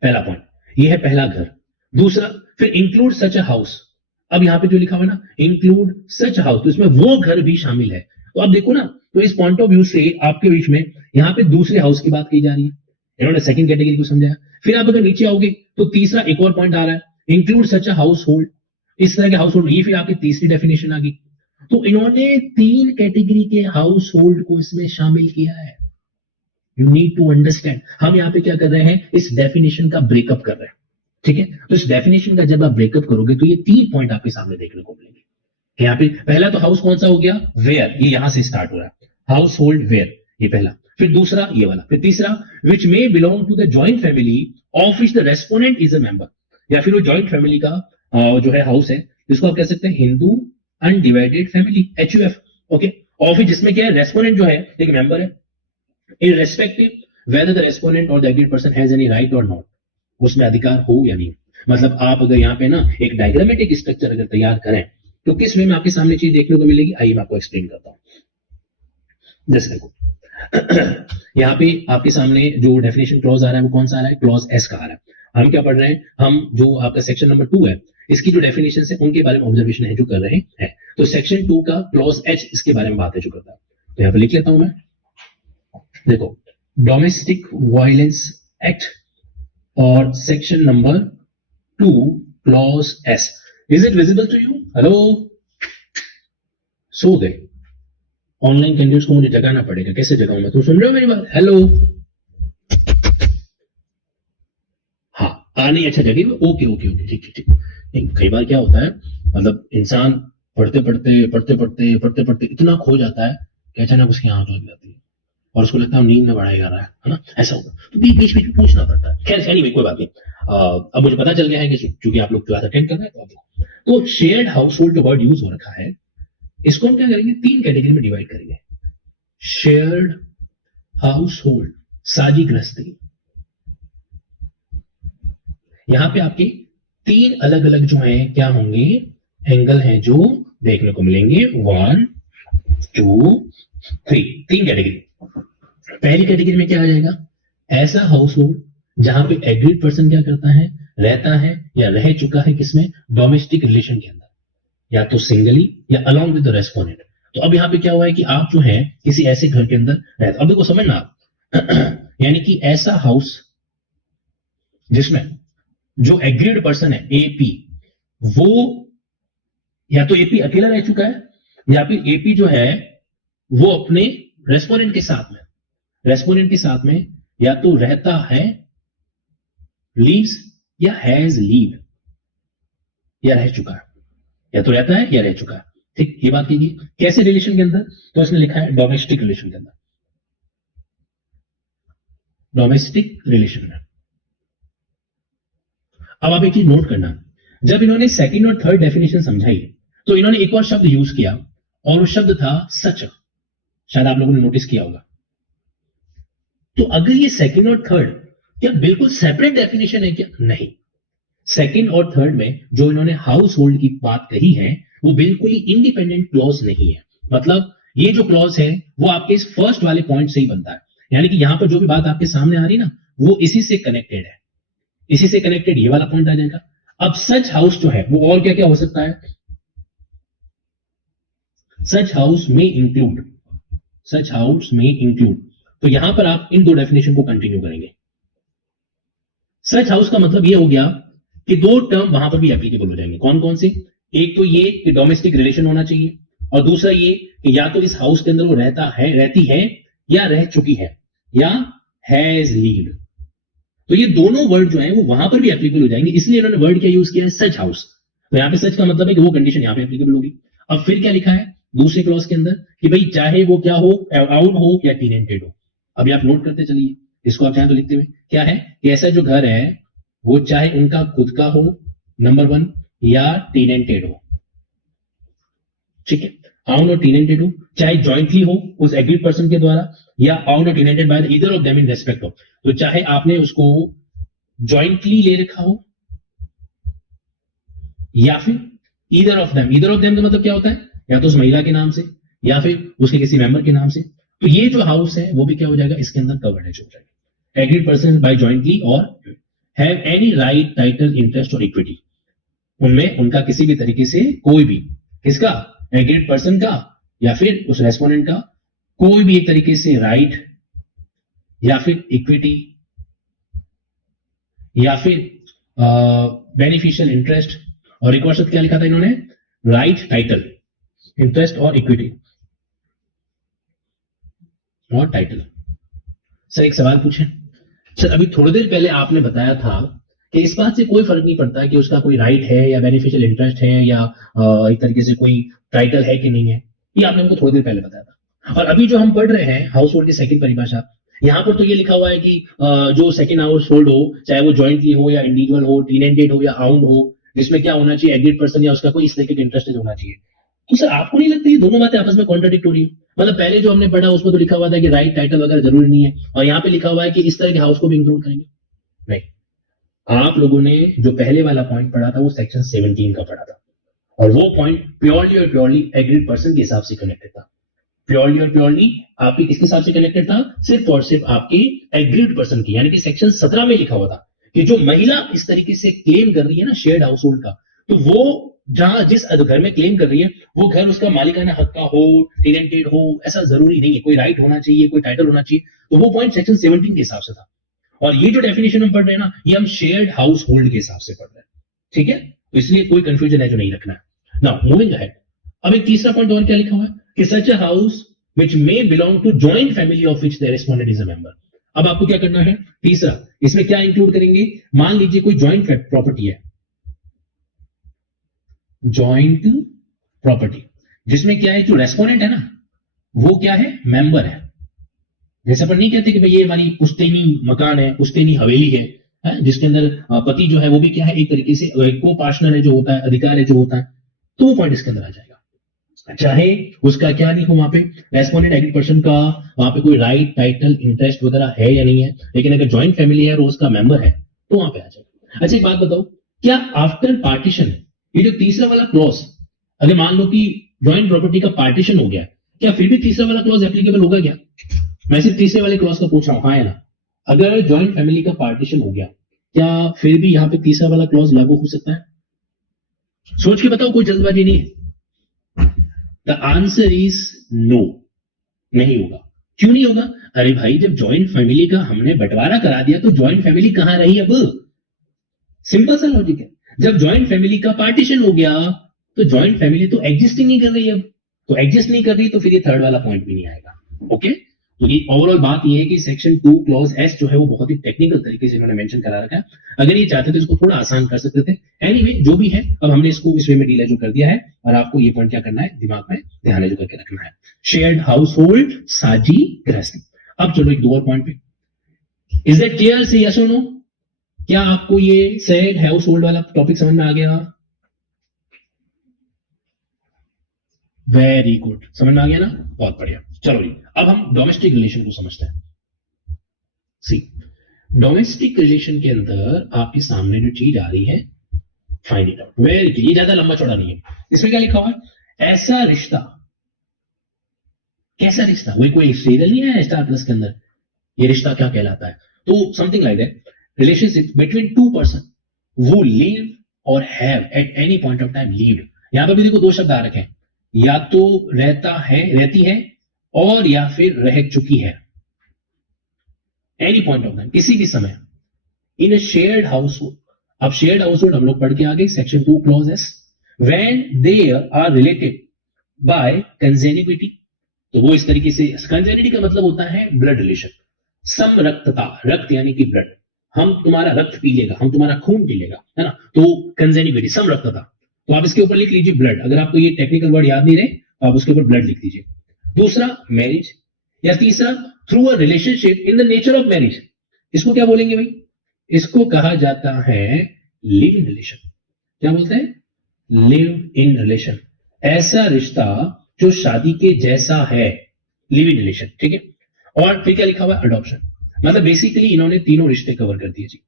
पहला पॉइंट ये है पहला घर। दूसरा, फिर इंक्लूड सच अ हाउस। अब यहां पे जो लिखा हुआ ना इंक्लूड सच हाउस, तो इसमें वो घर भी शामिल है। तो अब देखो ना, तो इस पॉइंट ऑफ व्यू से आपके बीच में यहां पे दूसरे हाउस की बात की जा रही है, इन्होंने सेकंड कैटेगरी को समझाया। फिर आप अगर नीचे आओगे तो तीसरा एक और पॉइंट आ रहा है, include such a house hold, इस तरह के हाउस होल्ड, ये फिर आपकी तीसरी डेफिनेशन आ गई। तो इन्होंने 3 कैटेगरी के हाउस होल्ड को इसमें शामिल किया है। यू नीड टू अंडरस्टैंड, हम यहां पे क्या कर रहे हैं, इस डेफिनेशन का ब्रेकअप कर रहे हैं। ठीक है, तो इस डेफिनेशन का जब आप ब्रेकअप करोगे तो ये 3 पॉइंट आपके सामने देखने को मिलेंगे। यहाँ पे पहला तो हाउस कौन सा हो गया, वेयर, ये यहां से स्टार्ट हो रहा है, हाउस होल्ड वेयर, ये पहला। फिर दूसरा ये वाला, फिर तीसरा which may belong to the joint family of which the respondent is a member, या फिर वो जॉइंट फैमिली का जो है हाउस है, जिसको आप कह सकते हैं Hindu undivided family, HUF। Okay, of जिसमें क्या है, रेस्पोनेंट जो है एक मेंबर है, irrespective whether the respondent or the agreed person has any right or not, उसमें अधिकार हो या नहीं। मतलब आप अगर यहाँ पे ना एक डायग्रामेटिक स्ट्रक्चर अगर तैयार करें तो किस वे में आपके सामने चीज देखने को मिलेगी, आइए मैं आपको एक्सप्लेन करता हूं। जैसे देखो यहाँ पे आपके सामने जो डेफिनेशन क्लॉज आ रहा है वो कौन सा आ रहा है, क्लॉज S का आ रहा है। हम क्या पढ़ रहे हैं, हम जो आपका सेक्शन नंबर 2 है इसकी जो डेफिनेशन है उनके बारे में ऑब्जर्वेशन है जो कर रहे हैं। तो सेक्शन 2 का क्लॉज H इसके बारे में बात है जो करता है। तो यहाँ पे लिख लेता हूं मैं, देखो डोमेस्टिक वायलेंस एक्ट और section number 2 clause S। Is it visible to you? Hello, सो गए ऑनलाइन कैंडिडेट्स को मुझे जगाना पड़ेगा, कैसे जगाऊं मैं, तुम सुन रहे हो मेरी बात? हेलो, हाँ नहीं, अच्छा जगे, ओके ओके ओके, ठीक ठीक ठीक। कई बार क्या होता है, मतलब इंसान पढ़ते पढ़ते पढ़ते पढ़ते पढ़ते पढ़ते इतना खो जाता है कि अचानक उसकी आंख लग जाती है और उसको लगता है नींद में बढ़ाया जा रहा है ना, ऐसा होगा। तो बीच बीच में पूछना पड़ता है। खैर एनीवे कोई बात नहीं, अब मुझे पता चल गया है कि चूंकि आप लोग क्लास अटेंड कर रहे हैं तो शेयर्ड हाउस होल्ड जो वर्ड यूज हो रखा है इसको हम क्या करेंगे, 3 कैटेगरी में डिवाइड करेंगे। शेयर्ड हाउस होल्ड, साझी गृहस्थी, यहां पे आपके 3 अलग अलग जो है क्या होंगे, एंगल हैं जो देखने को मिलेंगे, 1 2 3, 3 कैटेगरी। पहली कैटेगरी में क्या आ जाएगा, ऐसा हाउस होल्ड जहां पे एग्रीड पर्सन क्या करता है, रहता है या रह चुका है किसमें, डोमेस्टिक रिलेशन के अंदर, या तो सिंगली या अलोंग विद द रेस्पोनेंट। तो अब यहां पे क्या हुआ है कि आप जो है किसी ऐसे घर के अंदर रहते, अब देखो समझना आप यानी कि ऐसा हाउस जिसमें जो एग्रीड पर्सन है AP, वो या तो AP अकेला रह चुका है या फिर AP जो है वो अपने रेस्पोनेंट के साथ में या तो रहता है, लीव्स, या हैज लीव, या रह चुका है, या तो रहता है या रह चुका है। ठीक, ये बात कीजिए कैसे रिलेशन के अंदर, तो इसने लिखा है डोमेस्टिक रिलेशन के अंदर, डोमेस्टिक रिलेशन में। अब आप एक चीज नोट करना, जब इन्होंने सेकंड और थर्ड डेफिनेशन समझाई तो इन्होंने एक और शब्द यूज किया और वो शब्द था सच, शायद आप लोगों ने नोटिस किया होगा। तो अगर ये सेकंड और थर्ड क्या बिल्कुल सेपरेट डेफिनेशन है क्या, नहीं। सेकंड और थर्ड में जो इन्होंने हाउस होल्ड की बात कही है वो बिल्कुल ही इंडिपेंडेंट क्लॉज नहीं है। मतलब ये जो क्लॉज है वो आपके इस फर्स्ट वाले पॉइंट से ही बनता है, यानी कि यहां पर जो भी बात आपके सामने आ रही है ना वो इसी से कनेक्टेड है, इसी से कनेक्टेड ये वाला पॉइंट आ जाएगा। अब सच हाउस जो है वो और क्या क्या हो सकता है, सच हाउस में इंक्लूड, सच हाउस में इंक्लूड। तो यहां पर आप इन 2 डेफिनेशन को कंटिन्यू करेंगे। सच हाउस का मतलब ये हो गया कि 2 टर्म वहां पर भी एप्लीकेबल हो जाएंगे, कौन कौन से, एक तो ये कि डोमेस्टिक रिलेशन होना चाहिए, और दूसरा ये कि या तो इस हाउस के अंदर वो रहती है, या रह चुकी है, या हैज लीव्ड। तो ये दोनों वर्ड जो है वो वहां पर भी एप्लीकेबल हो जाएंगे, इसलिए इन्होंने वर्ड क्या यूज किया है, सच हाउस। तो यहाँ पे सच का मतलब है कि वो कंडीशन यहाँ पे एप्लीकेबल होगी। अब फिर क्या लिखा है दूसरे क्लॉज के अंदर कि भाई चाहे वो क्या हो, आउट हो या टीनेंटेड हो। अभी आप नोट करते चलिए, इसको आप चाहें तो लिखते हुए, क्या है कि ऐसा जो घर है वो चाहे उनका खुद का हो, नंबर 1, या टीनेंटेड हो। ठीक है, आउन और टीनेंटेड हो, चाहे जॉइंटली हो उस एग्रीड पर्सन के द्वारा, या owned or tenanted by either of them in respect of. तो चाहे आपने उसको जॉइंटली ले रखा हो, या फिर either of them. Either of them का मतलब क्या होता है, या तो उस महिला के नाम से या फिर उसके किसी मेंबर के नाम से। तो ये जो हाउस है वो भी क्या हो जाएगा, इसके अंदर कवर्ड हो जाएगा। एग्रीड पर्सन बाय जॉइंटली और have any right, title, interest और इक्विटी। उनमें उनका किसी भी तरीके से कोई भी, किसका, एग्रीड पर्सन का या फिर उस रेस्पोंडेंट का कोई भी एक तरीके से राइट या फिर इक्विटी या फिर बेनिफिशियल इंटरेस्ट, और एक और शब्द क्या लिखा था इन्होंने, राइट, टाइटल, इंटरेस्ट और इक्विटी और टाइटल। सर एक सवाल पूछें। सर अभी थोड़ी देर पहले आपने बताया था कि इस बात से कोई फर्क नहीं पड़ता कि उसका कोई राइट है या बेनिफिशियल इंटरेस्ट है या एक तरीके से कोई टाइटल है कि नहीं है, ये आपने हमको थोड़ी देर पहले बताया था। और अभी जो हम पढ़ रहे हैं हाउस होल्ड की सेकंड परिभाषा, यहां पर तो ये लिखा हुआ है कि जो सेकंड हाउस होल्ड हो, चाहे वो जॉइंटली हो या इंडिविजुअल हो, टीनेंटेड हो या आउंड हो, जिसमें क्या होना चाहिए, एग्रीड पर्सन या उसका कोई इस तरीके का इंटरेस्ट होना चाहिए। तो सर आपको नहीं लगता ये दोनों बातें आपस में कॉन्ट्राडिक्ट हो रही है? मतलब पहले जो हमने पढ़ा उसमें तो लिखा हुआ था कि राइट, टाइटल वगैरह जरूरी नहीं है, और यहाँ पे लिखा हुआ है कि इस तरह के हाउस को भी इंक्लूड करेंगे। नहीं, आप लोगों ने जो पहले वाला पॉइंट पढ़ा था वो सेक्शन 17 का पढ़ा था, और वो पॉइंट प्योरली और प्योरली एग्रीड पर्सन के हिसाब से कनेक्टेड था। प्योरली और प्योरली आपके किसके हिसाब से कनेक्टेड था, सिर्फ और सिर्फ आपके एग्रीड पर्सन की। यानी कि सेक्शन 17 में लिखा हुआ था कि जो महिला इस तरीके से क्लेम कर रही है ना शेयर्ड हाउस होल्ड का, तो वो जहां जिस घर में क्लेम कर रही है वो घर उसका मालिकाना हक का हो, टेनेंटेड हो, ऐसा जरूरी नहीं है, कोई राइट होना चाहिए, कोई टाइटल होना चाहिए। तो वो पॉइंट सेक्शन 17 के हिसाब से था, और ये जो डेफिनेशन हम पढ़ रहे हैं ना, ये हम शेयर्ड हाउस होल्ड के हिसाब से पढ़ रहे हैं। ठीक है, तो इसलिए कोई कंफ्यूजन है जो नहीं रखना है। नाउ मूविंग अहेड, अब एक तीसरा पॉइंट और क्या लिखा हुआ है कि such a house which may belong to joint family of which the respondent is a member। अब आपको क्या करना है, तीसरा इसमें क्या इंक्लूड करेंगे, मान लीजिए कोई जॉइंट प्रॉपर्टी है, जॉइंट प्रॉपर्टी जिसमें क्या है, जो रेस्पोंडेंट है ना वो क्या है, मेंबर है। जैसे अपन नहीं कहते कि भाई ये हमारी पुश्तैनी मकान है, पुश्तैनी हवेली है, जिसके अंदर पति जो है वो भी क्या है, एक तरीके से को पार्टनर है जो होता है, अधिकार है जो होता है, तो वो पॉइंट इसके अंदर आ जाएगा। चाहे उसका क्या नहीं हो वहां पे, रेस्पोंडेंट एग्रीड पर्सन का वहां पे कोई राइट, टाइटल, इंटरेस्ट वगैरह है या नहीं है, लेकिन अगर जॉइंट फैमिली है और उसका मेंबर है तो वहां पे आ जाएगा। अच्छा एक बात बताओ, क्या आफ्टर पार्टीशन ये जो तीसरा वाला क्लॉज, अगर मान लो कि जॉइंट प्रॉपर्टी का पार्टीशन हो गया, क्या फिर भी तीसरा वाला क्लॉज एप्लीकेबल होगा क्या? मैं सिर्फ तीसरे वाले क्लॉज का पूछ रहा हूं, हाँ या ना। अगर जॉइंट फैमिली का पार्टीशन हो गया, क्या फिर भी यहाँ पे तीसरा वाला क्लॉज लागू हो सकता है? सोच के बताओ, कोई जल्दबाजी नहीं है। द आंसर इज नो, नहीं होगा। क्यों नहीं होगा? अरे भाई जब जॉइंट फैमिली का हमने बंटवारा करा दिया तो जॉइंट फैमिली कहां रही अब? सिंपल सा लॉजिक है। जब जॉइंट फैमिली का पार्टीशन हो गया तो जॉइंट फैमिली तो एग्जिस्ट ही नहीं कर रही, अब तो एग्जिस्ट नहीं कर रही तो फिर ये थर्ड वाला पॉइंट भी नहीं आएगा। ओके, तो ये ओवरऑल बात ये है कि सेक्शन 2 क्लॉज एस जो है वो बहुत ही टेक्निकल तरीके से इन्होंने मेंशन करा रखा है। अगर ये चाहते तो इसको थोड़ा आसान कर सकते थे। एनीवे जो भी है, अब हमने इसको इस वे में डील जो कर दिया है, और आपको ये पॉइंट क्या करना है, दिमाग में ध्यान जो करके रखना है, शेयर्ड हाउस होल्ड, साझी गृहस्थी। अब चलो एक दो और पॉइंट पे, इज दैट क्लियर? से यस और नो? क्या आपको ये शेयर्ड हाउस होल्ड वाला टॉपिक समझ में आ गया? वेरी गुड, समझ में आ गया ना, बहुत बढ़िया। चलो जी, अब हम डोमेस्टिक रिलेशन को समझते हैं। सी, डोमेस्टिक रिलेशन के अंदर आपके सामने जो चीज आ रही है, find it out. Very good, ये ज्यादा लंबा चौड़ा नहीं है। इसमें क्या लिखा हुआ है, ऐसा रिश्ता, कैसा रिश्ता, वही कोई सीरियल नहीं है स्टार प्लस के अंदर, ये रिश्ता क्या कहलाता है? तो something like that, relationship between two person वो लिव और have at any point of time levied. यहां पर भी देखो दो शब्द आ रखे हैं, या तो रहता है, रहती है, और या फिर रह चुकी है, एनी पॉइंट ऑफ टाइम, किसी भी समय, इन शेयर्ड हाउस होल्ड। अब शेयर्ड हाउस होल्ड हम लोग पढ़ के आ गए, section 2 clause S. When they are related by consanguinity, तो वो इस तरीके से, कंजेनिटी का मतलब होता है ब्लड रिलेशन, समरक्तता, रक्त यानी कि ब्लड, हम तुम्हारा रक्त पी लेगा, हम तुम्हारा खून पी लेगा, है ना, तो कंजेनिविटी, समरक्तता। तो आप इसके ऊपर लिख लीजिए ब्लड, अगर आपको ये टेक्निकल वर्ड याद नहीं रहे तो आप उसके ऊपर ब्लड लिख दीजिए। दूसरा मैरिज, या तीसरा through a relationship in the nature of marriage, इसको क्या बोलेंगे भाई, इसको कहा जाता है लिव इन रिलेशन। क्या बोलते हैं, लिव इन रिलेशन, ऐसा रिश्ता जो शादी के जैसा है, लिव इन रिलेशन, ठीक है। और फिर क्या लिखा हुआ है, अडॉप्शन, मतलब बेसिकली इन्होंने तीनों रिश्ते कवर कर दिए जी।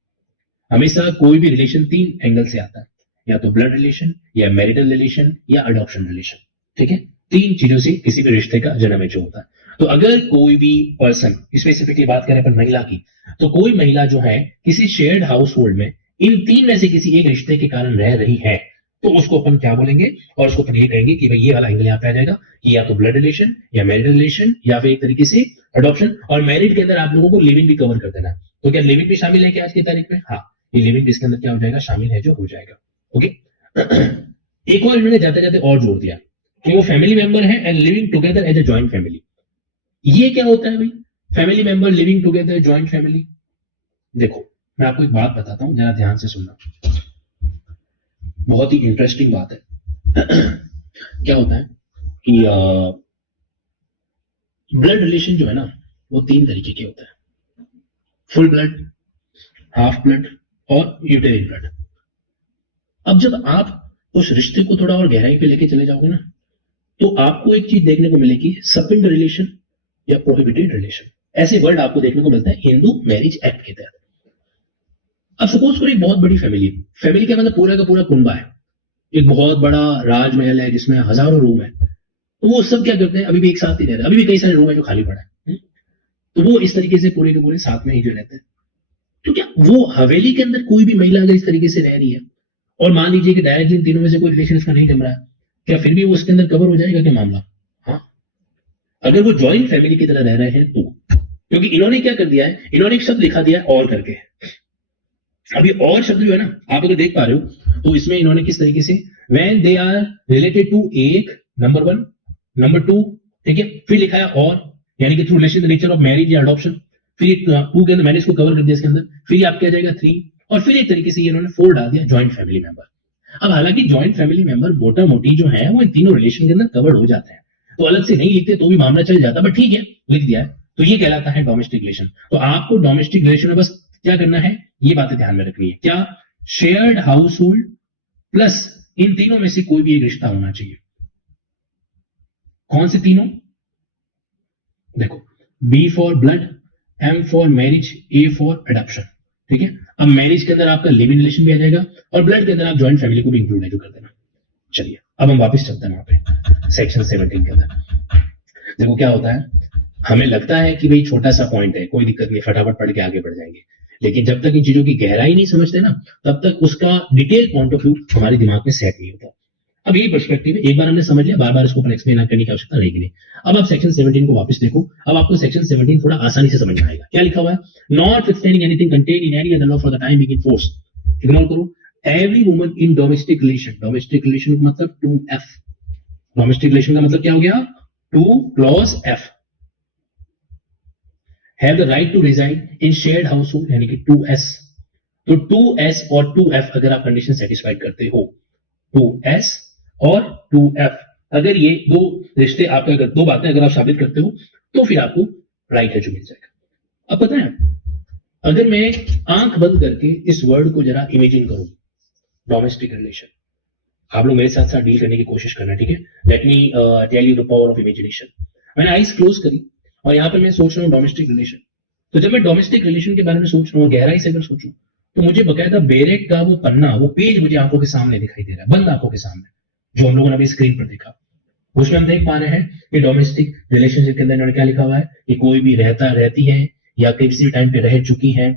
हमेशा कोई भी रिलेशन तीन एंगल से आता है, या तो ब्लड रिलेशन, या मैरिटल रिलेशन, या अडॉप्शन रिलेशन, ठीक है। तीन चीजों से किसी भी रिश्ते का जन्म जो होता है। तो अगर कोई भी पर्सन, स्पेसिफिकली बात करें अपन महिला की, तो कोई महिला जो है किसी शेयर्ड हाउस होल्ड में इन तीन में से किसी एक रिश्ते के कारण रह रही है, तो उसको अपन क्या बोलेंगे, और उसको अपन ये कहेंगे कि भाई ये वाला एंगल यहाँ पे आ जाएगा, कि या तो ब्लड रिलेशन, या मैरिटल रिलेशन, या फिर एक तरीके से अडॉप्शन। और मैरिड के अंदर आप लोगों को लिविंग भी कवर कर देना है। तो क्या लिविंग भी शामिल है क्या आज की तारीख में, हाँ, ये लिविंग इसके अंदर क्या हो जाएगा, शामिल है, जो हो जाएगा, ओके। एक और इन्होंने जाते जाते और जोड़ दिया कि वो फैमिली मेंबर है and living together as a joint family. ये क्या होता है भाई, family member living together joint family. देखो मैं आपको एक बात बताता हूं, जरा ध्यान से सुनना, बहुत ही इंटरेस्टिंग बात है। क्या होता है कि ब्लड रिलेशन जो है ना, वो तीन तरीके के होता है, फुल ब्लड, हाफ ब्लड, और यूटेरिन ब्लड। अब जब आप उस रिश्ते को थोड़ा और गहराई पे लेके चले जाओगे ना, तो आपको एक चीज देखने को मिलेगी, सपिंड रिलेशन या प्रोहिबिटेड रिलेशन, ऐसे वर्ड आपको देखने को मिलता है हिंदू मैरिज एक्ट के तहत। अब सपोज करो एक बहुत बड़ी फैमिली, फैमिली के मतलब पूरा का पूरा कुंबा है, एक बहुत बड़ा राजमहल है जिसमें हजारों रूम है, तो वो सब क्या करते हैं, अभी भी एक साथ ही रह रहे हैं, अभी भी कई सारे रूम है जो खाली पड़ा है, तो वो इस तरीके से पूरे के पूरे साथ में ही जो रहते हैं। तो क्या वो हवेली के अंदर कोई भी महिला अगर इस तरीके से रह रही है, और मान लीजिए कि डायरेक्टली इन तीनों में से कोई रिलेशन इसका नहीं जम रहा है, क्या फिर भी वो उसके अंदर कवर हो जाएगा क्या मामला, हाँ, अगर वो जॉइंट फैमिली की तरह रह रहे हैं तो। क्योंकि इन्होंने क्या कर दिया है, इन्होंने एक शब्द लिखा दिया है और करके। अभी और शब्द जो है ना, आप अगर देख पा रहे हो, तो इसमें इन्होंने किस तरीके से, when they are related to एक, नंबर 1, नंबर 2, ठीक है, फिर लिखा है और, यानी कि through relation the nature of marriage या अडॉप्शन, फिर 2 के अंदर मैरिज को कवर कर दिया इसके अंदर, फिर आपके आ जाएगा 3, और फिर एक तरीके से इन्होंने 4 डाल दिया, जॉइंट फैमिली मेंबर। अब हालांकि जॉइंट फैमिली मेंबर मोटा मोटी जो है वो इन तीनों रिलेशन के अंदर कवर्ड हो जाते हैं, तो अलग से नहीं लिखते तो भी मामला चल जाता, बट ठीक है लिख दिया है, तो ये कहलाता है डोमेस्टिक रिलेशन। तो आपको डोमेस्टिक रिलेशन में बस क्या करना है, ये बातें ध्यान में रखनी है, क्या, शेयर्ड हाउस होल्ड प्लस इन तीनों में से कोई भी एक रिश्ता होना चाहिए। कौन से तीनों, देखो, B for blood, M for marriage, A for adoption, ठीक है। अब मैरिज के अंदर आपका लिव इन रिलेशन भी आ जाएगा, और ब्लड के अंदर आप जॉइंट फैमिली को भी इंक्लूड है जो कर देना। चलिए अब हम वापस चलते हैं वहां पे सेक्शन 17 के अंदर। देखो क्या होता है, हमें लगता है कि भाई छोटा सा पॉइंट है, कोई दिक्कत नहीं, फटाफट पढ़ के आगे बढ़ जाएंगे, लेकिन जब तक इन चीजों की गहराई नहीं समझते ना, तब तक उसका डिटेल पॉइंट ऑफ व्यू हमारे दिमाग में सेट नहीं होता। अब यही पर्सपेक्टिव है, एक बार हमने समझ लिया, बार बार इसको एक्सप्लेन करने की आवश्यकता रहेगी नहीं। अब आप सेक्शन 17 को वापस देखो, अब आपको सेक्शन 17 थोड़ा आसानी से समझ में आएगा। क्या लिखा हुआ है, notwithstanding anything contained in any other law for the time being in force, ignore करो, every woman in domestic relation, domestic relation का मतलब 2F, डोमेस्टिक रिलेशन का मतलब क्या हो गया, 2 clause F, have the right to reside in shared household, यानी कि 2S। तो 2S और 2F अगर आप कंडीशन सेटिस्फाइड करते हो, 2S और 2F, अगर ये दो रिश्ते आपके, अगर दो बातें अगर आप साबित करते हो, तो फिर आपको राइट है जो मिल जाएगा। अब पता है, अगर मैं आंख बंद करके इस वर्ड को जरा इमेजिन करूं, डोमेस्टिक रिलेशन, आप लोग मेरे साथ साथ डील करने की कोशिश करना, ठीक है। Let me tell you the power of imagination. मैंने आईज क्लोज करी और यहां पर मैं सोच रहा हूं डोमेस्टिक रिलेशन। तो जब मैं डोमेस्टिक रिलेशन के बारे में सोच रहा हूं, गहराई से अगर सोचूं, तो मुझे बकायदा बेरेट का वो पन्ना, वो पेज मुझे आंखों के सामने दिखाई दे रहा है, बंद आंखों के सामने, जो हम लोगों ने अभी स्क्रीन पर देखा। उसमें हम देख पा रहे हैं कि डोमेस्टिक रिलेशनशिप के अंदर इन्होंने क्या लिखा हुआ है, कि कोई भी रहती है या किसी टाइम पे रह चुकी है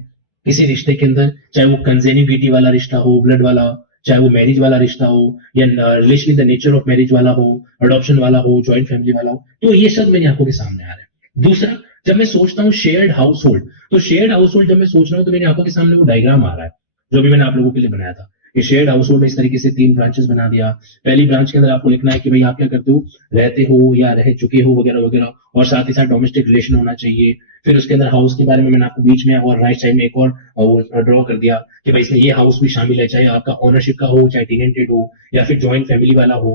किसी रिश्ते के अंदर, चाहे वो कंजेनिविटी वाला रिश्ता हो, ब्लड वाला, चाहे वो मैरिज वाला रिश्ता हो, या relation in the nature of marriage वाला हो, अडॉप्शन वाला हो, जॉइंट फैमिली वाला हो, तो ये सब मेरी आंखों के सामने आ रहा है। दूसरा, जब मैं सोचता हूँ शेयर्ड हाउस होल्ड, तो शेयर्ड हाउस होल्ड जब मैं सोच रहा हूँ तो मेरी आंखों के सामने वो डायग्राम आ रहा है जो भी मैंने आप लोगों के लिए बनाया था, कि शेयर्ड हाउस होल्ड में इस तरीके से 3 ब्रांचेस बना दिया। पहली ब्रांच के अंदर आपको लिखना है कि भाई आप क्या करते हो, रहते हो या रह चुके हो वगैरह वगैरह, और साथ ही साथ डोमेस्टिक रिलेशन होना चाहिए। फिर उसके अंदर हाउस के बारे में मैंने आपको बीच में और राइट साइड में एक और ड्रॉ कर दिया कि भाई इसमें ये हाउस भी शामिल है, चाहे आपका ओनरशिप का हो, चाहे टेनेंटेड हो, या फिर ज्वाइंट फैमिली वाला हो।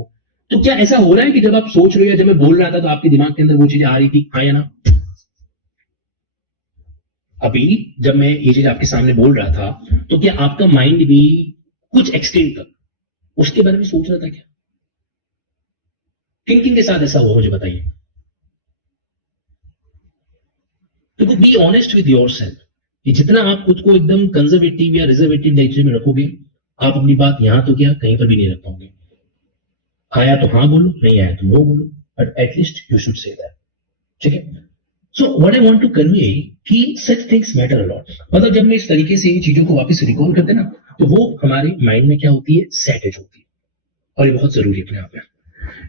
तो क्या ऐसा हो रहा है कि जब आप सोच रहे हो या जब मैं बोल रहा था तो आपके दिमाग के अंदर वो चीजें आ रही थी, हाँ या ना? अभी जब मैं ये चीज आपके सामने बोल रहा था तो क्या आपका माइंड भी कुछ एक्सटेंड तक उसके बारे में सोच रहा था क्या? किन किन के साथ ऐसा हुआ मुझे बताइए। तो be honest with your self कि जितना आप खुद को एकदम कंजर्वेटिव या रिजर्वेटिव नेचर में रखोगे, आप अपनी बात यहां तो क्या कहीं पर भी नहीं रख पाओगे। आया तो हाँ बोलो, नहीं आया तो नो बोलो, but at least you should say that. ठीक है। So what I want to convey कि such things matter a lot. मतलब जब मैं इस तरीके से इन चीजों को वापस रिकॉल करते ना, तो वो हमारे माइंड में क्या होती है, सेट होती है, और ये बहुत जरूरी है अपने आप में।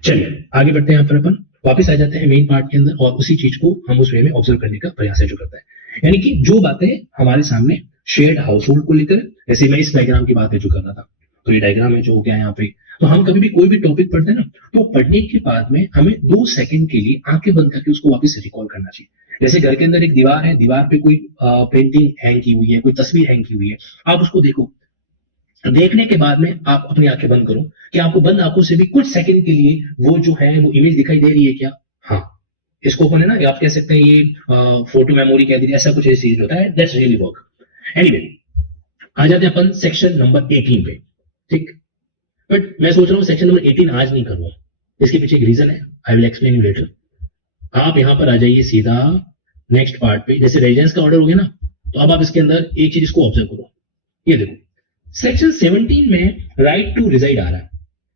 चलिए आगे बढ़ते हैं, यहाँ पर अपन वापस आ जाते हैं मेन पार्ट के अंदर, और उसी चीज को हम उस वे में ऑब्जर्व करने का प्रयास है जो करता है। यानी कि जो बातें हमारे सामने शेयर्ड हाउस होल्ड को लेकर, जैसे मैं इस डायग्राम की बात है जो कर रहा था, तो ये डायग्राम है जो हो गया यहाँ पे। तो हम कभी भी कोई भी टॉपिक पढ़ते हैं ना, तो पढ़ने के बाद में हमें 2 सेकंड के लिए आंखें बंद करके उसको वापस रिकॉल करना चाहिए। जैसे घर के अंदर एक दीवार है, दीवार पे कोई पेंटिंग हैंग की हुई है, कोई तस्वीर हैंग की हुई है, आप उसको देखो। देखने के बाद में आप अपनी आंखें बंद करो कि आपको बंद आंखों से भी कुछ सेकंड के लिए वो जो है वो इमेज दिखाई दे रही है क्या? हाँ, इसको अपन है ना, आप कह सकते हैं ये फोटो मेमोरी कह दीजिए, ऐसा कुछ ऐसी चीज होता है। That's really work. एनीवे, आ जाते हैं अपन सेक्शन नंबर 18 पे। ठीक, बट मैं सोच रहा हूँ सेक्शन नंबर 18 आज नहीं करूंगा। इसके पीछे एक रीजन है, I will explain you later. आप यहां पर आ जाइए सीधा नेक्स्ट पार्ट पे। जैसे रेजिडेंस का ऑर्डर हो गया ना, तो अब आप इसके अंदर एक चीज इसको ऑब्जर्व करो। ये देखो, सेक्शन 17 में राइट टू रिजाइड आ रहा है।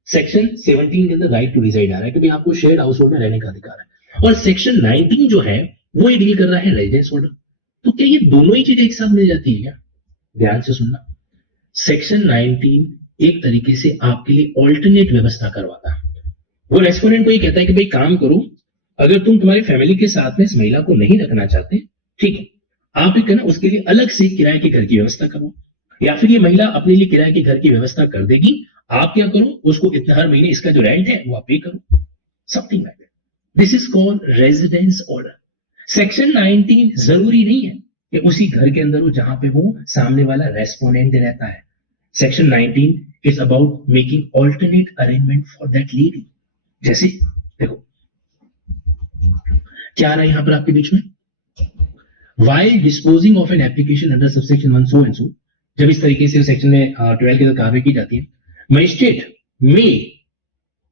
सेक्शन 17 के अंदर राइट टू रिजाइड आ रहा है कि भाई आपको शेयर्ड हाउस होल्ड में रहने का अधिकार है। और सेक्शन 19 जो है वो ये डील कर रहा है रेजिडेंस ऑर्डर। तो क्या ये दोनों ही चीजें एक साथ मिल जाती है क्या? ध्यान से सुनना। सेक्शन 19 एक तरीके से आपके लिए ऑल्टरनेट व्यवस्था करवाता है। वो रेस्पोंडेंट को ये कहता है कि भाई काम करो, अगर तुम तुम्हारी फैमिली के साथ में इस महिला को नहीं रखना चाहते, ठीक है, आप एक ना उसके लिए अलग से किराए के घर की व्यवस्था करो, या फिर ये महिला अपने लिए किराए के घर की व्यवस्था कर देगी। आप क्या करो, उसको इतना हर महीने इसका जो रेंट है वो आप पे करो, something like that. This is called residence order. Section 19 जरूरी नहीं है कि उसी घर के अंदर हो जहां पे वो सामने वाला रेस्पोंडेंट रहता है। Section 19 is about making alternate arrangement for that lady. जैसे देखो क्या आ रहा है यहां पर आपके बीच में, while disposing of an application under subsection 1 so and so, जब इस तरीके से सेक्शन में 12 के अंदर कार्रवाई की जाती है, मजिस्ट्रेट में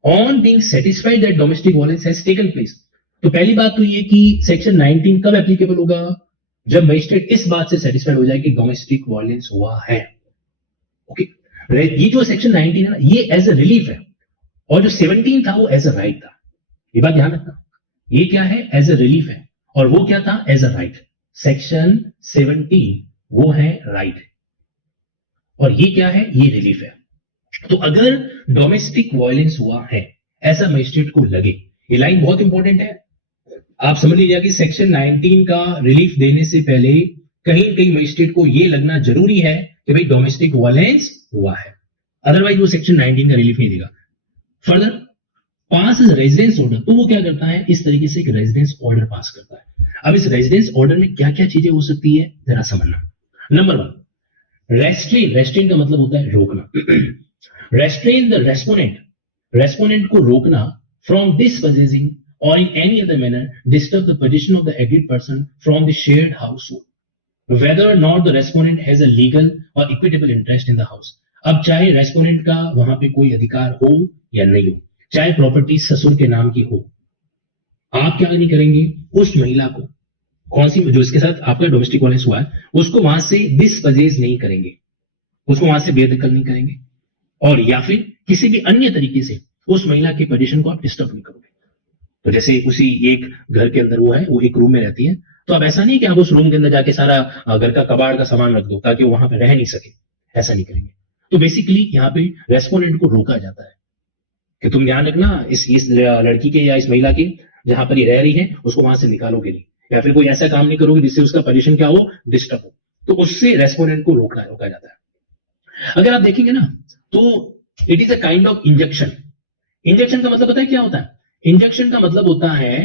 on being satisfied that domestic violence has taken place. तो पहली बात तो ये कि सेक्शन 19 कब एप्लीकेबल होगा, जब मजिस्ट्रेट इस बात से सेटिस्फाइड हो जाए कि डोमेस्टिक वायलेंस हुआ है। ओके, ये जो सेक्शन 19 है ना, ये एज अ रिलीफ है, और जो 17 था वो एज अ राइट था। ये बात ध्यान रखना, ये क्या है, एज अ रिलीफ है, और वो क्या था, एज अ राइट। सेक्शन 17 वो है राइट, और ये क्या है, ये रिलीफ है। तो अगर डोमेस्टिक वायलेंस हुआ है ऐसा मजिस्ट्रेट को लगे, ये लाइन बहुत इंपॉर्टेंट है, आप समझ लीजिए कि सेक्शन 19 का रिलीफ देने से पहले कहीं कहीं मजिस्ट्रेट को ये लगना जरूरी है कि भाई डोमेस्टिक वायलेंस हुआ है, अदरवाइज वो सेक्शन 19 का रिलीफ नहीं देगा। Further pass is residence order, तो वो क्या करता है, इस तरीके से एक रेजिडेंस ऑर्डर पास करता है। अब इस रेजिडेंस ऑर्डर में क्या क्या चीजें हो सकती है जरा समझना। Number 1, restrain. रेस्ट्रेन का मतलब होता है रोकना। रेस्ट्रेन द रेस्पोनेंट, रेस्पोनेंट को रोकना from dispossessing or in any other manner disturb the position of the aggrieved person from the shared household, whether or not the respondent has a legal or equitable interest in the house. अब चाहे रेस्पोनेंट का वहां पे कोई अधिकार हो या नहीं हो, चाहे प्रॉपर्टी ससुर के नाम की हो, आप क्या नहीं करेंगे, उस महिला को, कौन सी जो इसके साथ आपका डोमेस्टिक वायलेंस हुआ है, उसको वहां से डिसपोजेस नहीं करेंगे, उसको वहां से बेदखल नहीं करेंगे, और या फिर किसी भी अन्य तरीके से उस महिला की पोजीशन को आप डिस्टर्ब नहीं करोगे। तो जैसे उसी एक घर के अंदर वो है, वो एक रूम में रहती है, तो अब ऐसा नहीं कि आप उस रूम के अंदर जाके सारा घर का कबाड़ का सामान रख दो ताकि वो वहां पर रह नहीं सके, ऐसा नहीं करेंगे। तो बेसिकली यहाँ पे रेस्पोनेंट को रोका जाता है कि तुम ध्यान रखना, इस लड़की के या इस महिला के जहां पर ये रह रही है उसको वहां से निकालोगे नहीं, या फिर कोई ऐसा काम नहीं करोगे जिससे उसका पोजीशन क्या हो, डिस्टर्ब हो। तो उससे रेस्पोनेंट को रोका जाता है। अगर आप देखेंगे ना तो it is a kind of injection. Injection का मतलब पता है क्या होता है? इंजेक्शन का मतलब होता है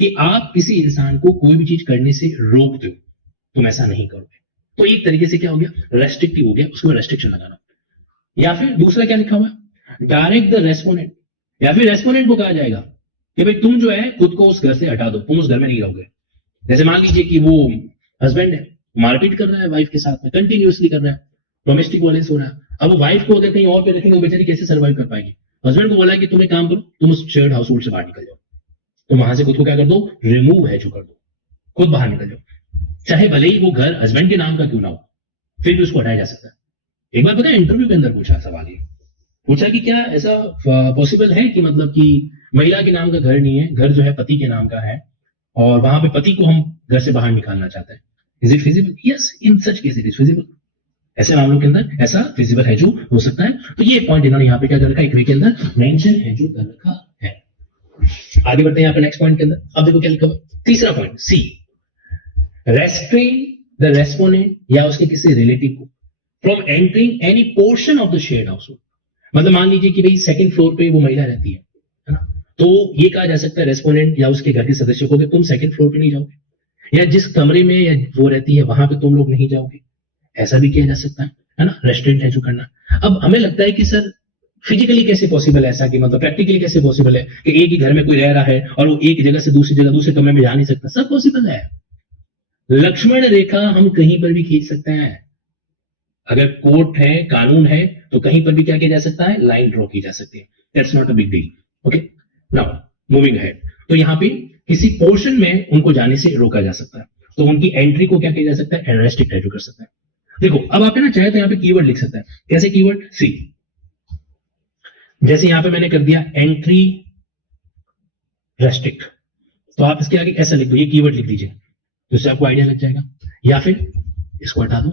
कि आप किसी इंसान को कोई भी चीज करने से रोक दो, तुम ऐसा नहीं करोगे, तो एक तरीके से क्या हो गया, रेस्ट्रिक्टिव हो गया, उसके बाद रेस्ट्रिक्शन लगाना। या फिर दूसरा क्या लिखा हुआ है, डायरेक्ट द रेस्पोनेंट, या फिर रेस्पोनेंट को कहा जाएगा कि भाई तुम जो है खुद को उस घर से हटा दो, तुम उस घर में नहीं रहोगे। जैसे मान लीजिए कि वो हस्बैंड है, मारपीट कर रहा है वाइफ के साथ में, कंटिन्यूअसली कर रहा है, डोमेस्टिक वायलेंस हो रहा है। अब वो वाइफ को अगर कहीं और पे रखेंगे, वो बेचारी कैसे सर्वाइव कर पाएगी? हस्बैंड को बोला कि तुम एक काम करो, तुम उस शेयर्ड हाउस होल्ड से बाहर निकल जाओ, तुम वहां से खुद को क्या कर दो, रिमूव है जो कर दो, खुद बाहर निकल जाओ, चाहे भले ही वो घर हस्बैंड के नाम का क्यों ना हो, फिर भी उसको हटाया जा सकता है। एक बार पता है इंटरव्यू के अंदर पूछा सवाल, ये पूछा कि क्या ऐसा पॉसिबल है कि मतलब कि महिला के नाम का घर नहीं है, घर जो है पति के नाम का है, और वहां पे पति को हम घर से बाहर निकालना चाहते हैं, is it feasible? Yes, in such case it is feasible. ऐसे मामलों के अंदर ऐसा फिजिबल है जो हो सकता है। तो ये पॉइंट इन्होंने यहाँ पे क्या कर रखा है, एक वे के अंदर मेंशन है जो कर रखा है। आगे बढ़ते हैं यहाँ पे नेक्स्ट पॉइंट के अंदर। अब देखो क्या लिखा हुआ, तीसरा point C, restrain the respondent या उसके किसी रिलेटिव को from entering any portion of the shared household. मतलब मान लीजिए कि भाई सेकंड फ्लोर पे वो महिला रहती है ना, तो ये कहा जा सकता है रेस्पोनेंट या उसके घर के सदस्यों को कि तुम सेकंड फ्लोर पे नहीं जाओगे, या जिस कमरे में या वो रहती है वहां पे तुम लोग नहीं जाओगे, ऐसा भी किया जा सकता है ना, रेस्ट्रेंट है जो करना। अब हमें लगता है कि सर फिजिकली कैसे पॉसिबल है ऐसा, कि मतलब प्रैक्टिकली कैसे पॉसिबल है कि एक ही घर में कोई रह रहा है और वो एक जगह से दूसरी जगह दूसरे कमरे में जा नहीं सकता? सब पॉसिबल है। लक्ष्मण रेखा हम कहीं पर भी खींच सकते हैं, अगर कोर्ट है, कानून है, तो कहीं पर भी क्या किया जा सकता है, लाइन ड्रॉ की जा सकती है। That's not a big deal. Okay, now moving ahead. तो यहाँ पे किसी पोर्शन में उनको जाने से रोका जा सकता है, तो उनकी एंट्री को क्या किया जा सकता है, रेस्ट्रिक्ट कर सकता है। देखो अब आप ना चाहे तो यहाँ पे कीवर्ड लिख सकता है। कैसे कीवर्ड? सी, जैसे यहां पे मैंने कर दिया एंट्री रेस्ट्रिक्ट, तो आप इसके आगे ऐसा लिख दो, ये कीवर्ड लिख दीजिए, तो इससे आपको आइडिया लग जाएगा। या फिर इसको हटा दो।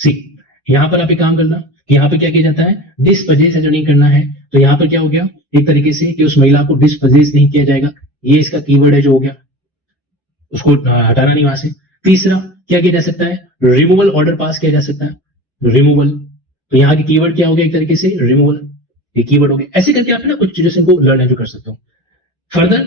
सी, यहां पर आप एक काम करना कि यहां पे क्या किया जाता है, डिस्पजेस है जो नहीं करना है, तो यहां पर क्या हो गया एक तरीके से कि उस महिला को डिस्पजेस नहीं किया जाएगा, ये इसका कीवर्ड है जो हो गया, उसको हटाना नहीं वहां से। तीसरा क्या किया जा सकता है, रिमूवल ऑर्डर पास किया जा सकता है, रिमूवल, तो यहाँ की कीवर्ड क्या हो गया, एक तरीके से रिमूवल, ये कीवर्ड हो गया। ऐसे करके आप ना कुछ चीजों को लर्न जो कर सकते हो। Further,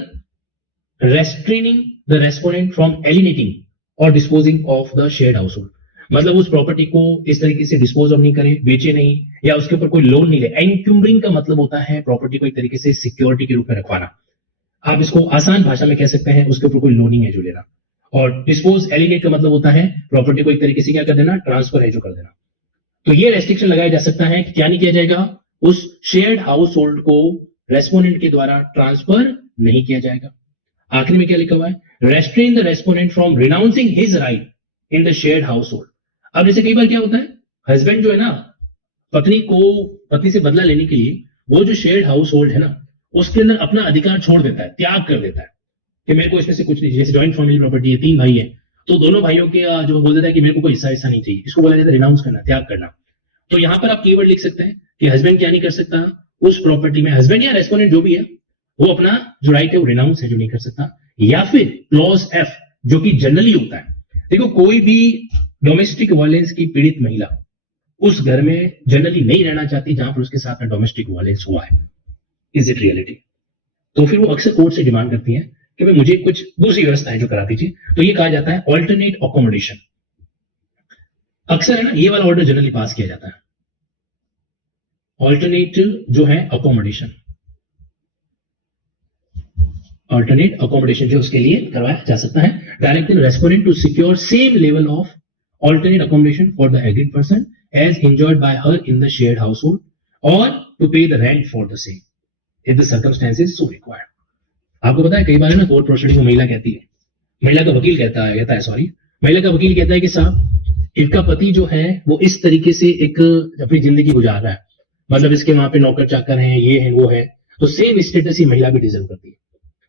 restraining the respondent from alienating or disposing of the shared household, मतलब उस प्रॉपर्टी को इस तरीके से डिस्पोज ऑफ नहीं करे, बेचे नहीं, या उसके ऊपर कोई लोन नहीं ले। एनक्यूमरिंग का मतलब होता है प्रॉपर्टी को एक तरीके से सिक्योरिटी के रूप में रखवाना, आप इसको आसान भाषा में कह सकते हैं, उसके ऊपर कोई लोनिंग है जो लेना। और डिस्पोज एलिनेट का मतलब होता है प्रॉपर्टी को एक तरीके से क्या कर देना, ट्रांसफर है जो कर देना। तो ये रेस्ट्रिक्शन लगाया जा सकता है कि क्या नहीं किया जाएगा, उस शेयर्ड हाउस होल्ड को रेस्पोनेंट के द्वारा ट्रांसफर नहीं किया जाएगा। आखिर में क्या लिखा हुआ है, restrain the respondent from renouncing his right in the shared household. अब जैसे कई बार क्या होता है, हस्बैंड जो है ना, पत्नी से बदला लेने के लिए वो जो शेयर्ड हाउस होल्ड है ना, उसके अंदर अपना अधिकार छोड़ देता है, त्याग कर देता है कि मेरे को इसमें से कुछ नहीं। जैसे जॉइंट फैमिली प्रॉपर्टी है, 3 भाई है, तो दोनों भाइयों के जो बोल देता है कि मेरे को कोई हिस्सा नहीं चाहिए, इसको बोला जाता है रिनाउंस करना, त्याग करना। तो यहां पर आप कीवर्ड लिख सकते हैं कि हस्बैंड क्या नहीं कर सकता, उस प्रॉपर्टी में हस्बैंड या रेस्पोनेंट जो भी है वो अपना जो राइट है वो रिनाउंस है जो नहीं कर सकता। या फिर क्लॉज एफ, जो कि जनरली होता है, देखो कोई भी डोमेस्टिक वायलेंस की पीड़ित महिला उस घर में जनरली नहीं रहना चाहती जहां पर उसके साथ में डोमेस्टिक वायलेंस हुआ है। Is it reality? तो फिर वो अक्सर कोर्ट से डिमांड करती है कि भाई मुझे कुछ दूसरी व्यवस्था है जो करा दीजिए, तो ये कहा जाता है ऑल्टरनेट अकोमोडेशन। अक्सर है ना ये वाला ऑर्डर जनरली पास किया जाता है, ऑल्टरनेट जो है अकोमोडेशन, ऑल्टरनेट अकोमोडेशन जो उसके लिए करवाया जा सकता है। Directing respondent to secure same level of alternate accommodation for the aggrieved person as enjoyed by her in the shared household और to pay the rent for the same if the circumstances so required। आपको पता है कई बार है ना कोर्ट प्रोसीडिंग में महिला कहती है, महिला का वकील कहता है सॉरी, महिला का वकील कहता है कि साहब इसका पति जो है वो इस तरीके से एक अपनी जिंदगी गुजार रहा है, मतलब इसके वहां पे नौकर चाकर हैं, ये है वो है, तो सेम स्टेटस ही महिला भी डिजर्व करती है।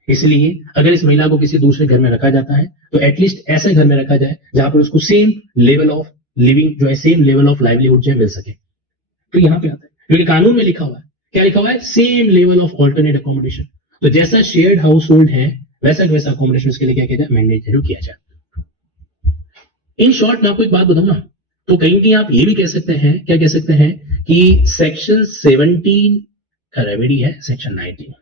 इसलिए अगर इस महिला को किसी दूसरे घर में रखा जाता है तो एटलीस्ट ऐसे घर में रखा जाए जहां पर उसको सेम लेवल ऑफ लिविंग जो है, सेम लेवल ऑफ लाइवलीहुड जो है मिल सके। तो यहां पे आता है क्योंकि कानून में लिखा हुआ है, क्या लिखा हुआ है, same level of alternate accommodation. तो जैसा शेयर्ड हाउस होल्ड है वैसा वैसा अकोमोडेशन उसके लिए क्या किया जाए, मैंडेटरी किया जाए। इन शॉर्ट मैं आपको एक बात बताऊं ना, तो कहीं कहीं आप ये भी कह सकते हैं, क्या कह सकते हैं कि सेक्शन 17 का रेमेडी है सेक्शन 19।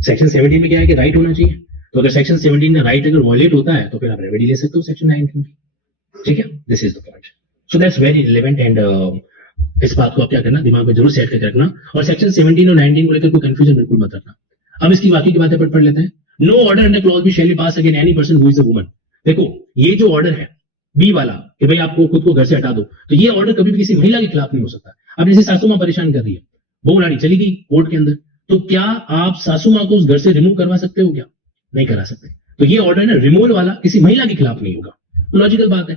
सेक्शन 17 में क्या है कि राइट होना चाहिए, तो अगर सेक्शन 17 में राइट अगर वॉयलेट होता है तो फिर आप रेमेडी ले सकते हो सेक्शन 19 की। ठीक है, this is the point. So that's very relevant and इस बात को आप क्या करना, दिमाग में जरूर सेट करके रखना, और सेक्शन 17 और 19 को लेकर कोई कंफ्यूजन बिल्कुल मत रखना। अब इसकी बाकी की बातें पढ़ लेते हैं। No order under clause B shall be pass against any person who is a woman. देखो ये जो ऑर्डर है बी वाला कि भाई आपको खुद को घर से हटा दो, तो ये ऑर्डर कभी भी किसी महिला के खिलाफ नहीं हो सकता। अब जैसे सासू माँ परेशान कर रही है, बहू रानी चली गई कोर्ट के अंदर, तो क्या आप सासू माँ को उस घर से रिमूव करवा सकते हो? क्या नहीं करा सकते। तो ये ऑर्डर ना रिमूवल वाला किसी महिला के खिलाफ नहीं होगा, लॉजिकल बात है।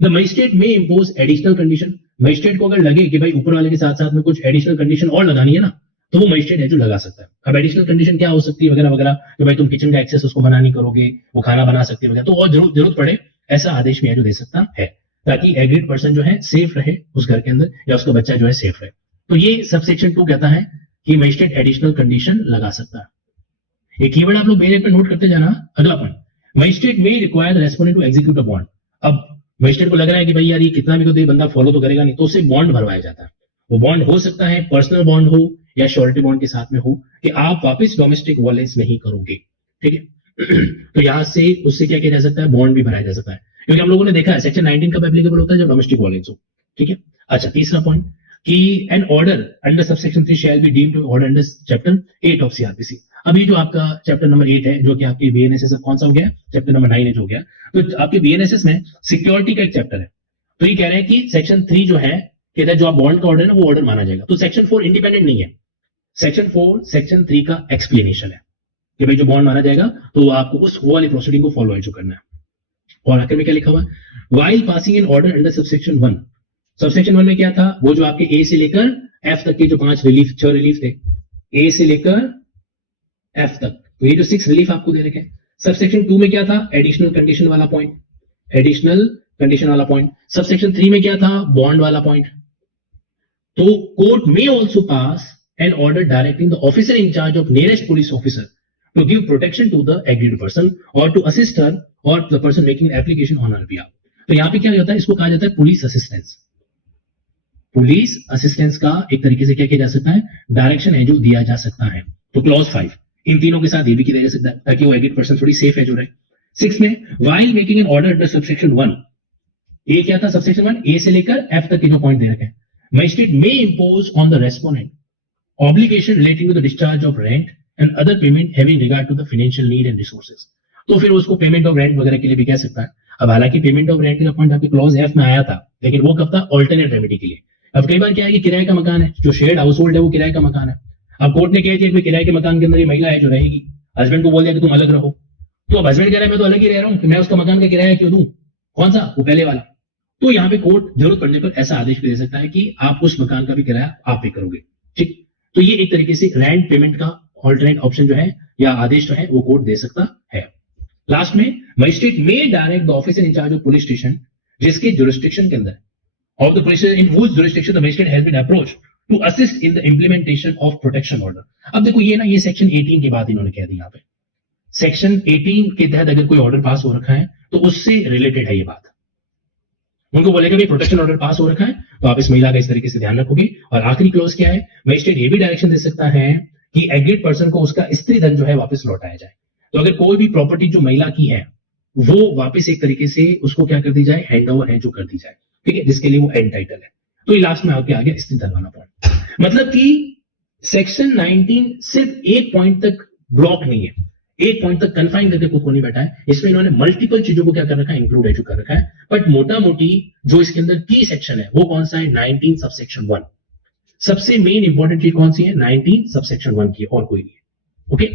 द मजिस्ट्रेट में इम्पोज एडिशनल कंडीशन। मजिस्ट्रेट को अगर लगे कि भाई ऊपर वाले के साथ साथ में कुछ एडिशनल कंडीशन और लगानी है ना, तो वो मजिस्ट्रेट है जो लगा सकता है। अब एडिशनल कंडीशन क्या हो सकती है वगैरह वगैरह, कि भाई तुम किचन का एक्सेस उसको मना नहीं करोगे, वो खाना बना सकती है वगैरह, तो और जरूरत पड़े ऐसा आदेश में है जो दे सकता है, ताकि एग्रीड पर्सन जो है सेफ रहे उस घर के अंदर, या उसका बच्चा जो है सेफ रहे। तो ये सबसेक्शन 2 कहता है कि मजिस्ट्रेट एडिशनल कंडीशन लगा सकता है। ये कीवर्ड आप लोग मेरे पे नोट करते जाना। अगला point, magistrate may require the respondent to execute a bond. अब मजिस्ट्रेट को लग रहा है कि भाई यार ये कितना भी तो ये बंदा फॉलो तो करेगा नहीं, तो उससे बॉन्ड भरवाया जाता है। वो बॉन्ड हो सकता है पर्सनल बॉन्ड हो या श्योरिटी बॉन्ड के साथ में हो, कि आप वापस डोमेस्टिक वायलेंस नहीं करोगे। ठीक है तो यहां से उससे क्या किया जा सकता है, बॉन्ड भी भराया जा सकता है, क्योंकि हम लोगों ने देखा है सेक्शन 19 कब एप्लीकेबल होता है, जब डोमेस्टिक वायलेंस हो। ठीक है, अच्छा तीसरा पॉइंट कि an order under subsection 3 shall be deemed to order under chapter 8 of CrPC. अब ये जो आपका चैप्टर नंबर 8 है, जो कि आपकी बीएनएसएस कौन सा हो गया, चैप्टर नंबर 9 है जो हो गया, तो आपके बीएनएसएस में सिक्योरिटी का एक चैप्टर है। तो ये कह रहे हैं कि सेक्शन 3 जो है कहता है जो आप बॉन्ड का ऑर्डर है ना वो ऑर्डर माना जाएगा। तो सेक्शन 4 इंडिपेंडेंट नहीं है, सेक्शन 4 सेक्शन 3 का एक्सप्लेनेशन है कि भाई जो बॉन्ड माना जाएगा तो आपको उस वाली प्रोसीडिंग को फॉलो है जो करना है। और आखिर में क्या लिखा हुआ है, while passing in order under subsection 1। Subsection 1 में क्या था, वो जो आपके ए से लेकर एफ तक के जो 6 रिलीफ थे, ए से लेकर एफ तक, तो ये जो 6 रिलीफ आपको दे रखे हैं। सबसेक्शन 2 में क्या था, एडिशनल कंडीशन वाला पॉइंट, एडिशनल कंडीशन वाला पॉइंट। सबसेक्शन 3 में क्या था, बॉन्ड वाला पॉइंट। तो कोर्ट में also pass an order directing the officer in charge of nearest police officer to give protection to the aggrieved person और टू असिस्ट हर और the person making application on her behalf. तो यहां पे क्या होता है, इसको कहा जाता है पुलिस असिस्टेंस। पुलिस असिस्टेंस का एक तरीके से क्या किया जा सकता है, डायरेक्शन है जो दिया जा सकता है। तो क्लॉज 5 इन तीनों के साथ ये भी किया जा सकता है ताकि वो एग्रीड पर्सन थोड़ी सेफ है जो रहे। 6 में while making an order under subsection 1, ए क्या था सबसेक्शन 1, ए से लेकर एफ तक के जो पॉइंट दे रखे हैं, magistrate may impose on the respondent obligation relating to the discharge of rent and other payment having regard to the financial need and resources. तो फिर उसको पेमेंट ऑफ रेंट वगैरह के लिए भी कह सकता है। अब हालांकि पेमेंट ऑफ रेंट का पॉइंट आपके क्लॉज एफ में आया था, लेकिन वो कब था, ऑल्टरनेट रेमेडी के लिए। अब कई बार क्या है कि किराए का मकान है, जो शेयर्ड हाउस होल्ड है वो किराए का मकान है। अब कोर्ट ने कह दिया कि किराए के मकान के अंदर ये महिला है जो रहेगी, हस्बैंड को बोल दिया कि तुम अलग रहो, तो अब हस्बैंड कह रहा है मैं तो अलग ही रह रहा हूं, कि मैं उसका मकान का किराया क्यों दूं, कौन सा, वो पहले वाला। तो यहाँ पे कोर्ट जरूरत पड़ने पर ऐसा आदेश भी दे सकता है कि आप उस मकान का भी किराया आप पे करोगे। ठीक, तो ये एक तरीके से रेंट पेमेंट का ऑल्टरनेट ऑप्शन जो है या आदेश जो है वो कोर्ट दे सकता है। लास्ट में magistrate may direct the officer in charge of police station, जिसके जुरिस्डिक्शन के अंदर of the police in which jurisdiction the magistrate has been approached to assist in the implementation of protection order. अब देखो ये ना, ये सेक्शन 18 के बाद इन्होंने कह दिया, यहाँ पे सेक्शन 18 के तहत अगर कोई ऑर्डर पास हो रखा है तो उससे रिलेटेड है ये बात। उनको बोलेगा भाई प्रोटेक्शन ऑर्डर पास हो रखा है तो आप इस महिला का इस तरीके से ध्यान रखोगे। और आखिरी क्लोज क्या है, मजिस्ट्रेट ये भी डायरेक्शन दे सकता है कि एग्रीड पर्सन को उसका स्त्री धन जो है वापस लौटाया जाए। तो अगर कोई भी प्रॉपर्टी जो महिला की है वो वापस एक तरीके से उसको क्या कर दी जाए, हैंड ओवर है जो कर दी जाए, ठीक है, जिसके लिए वो एंटाइटल है। तो ये लास्ट में आपके आगे स्त्री धन वाला पॉइंट, मतलब कि सेक्शन 19 सिर्फ एक पॉइंट तक ब्लॉक नहीं है, एक पॉइंट तक कन्फाइन करके खुद को नहीं बैठा है, इसमें इन्होंने मल्टीपल चीजों को क्या कर रखा है, इंक्लूड एजू कर रखा है। बट मोटा मोटी जो इसके अंदर की सेक्शन है वो कौन सा है, 19 सबसेक्शन 1। सबसे मेन इंपॉर्टेंट चीज कौन सी है, 19 सबसेक्शन 1 की, और कोई नहीं है। ओके,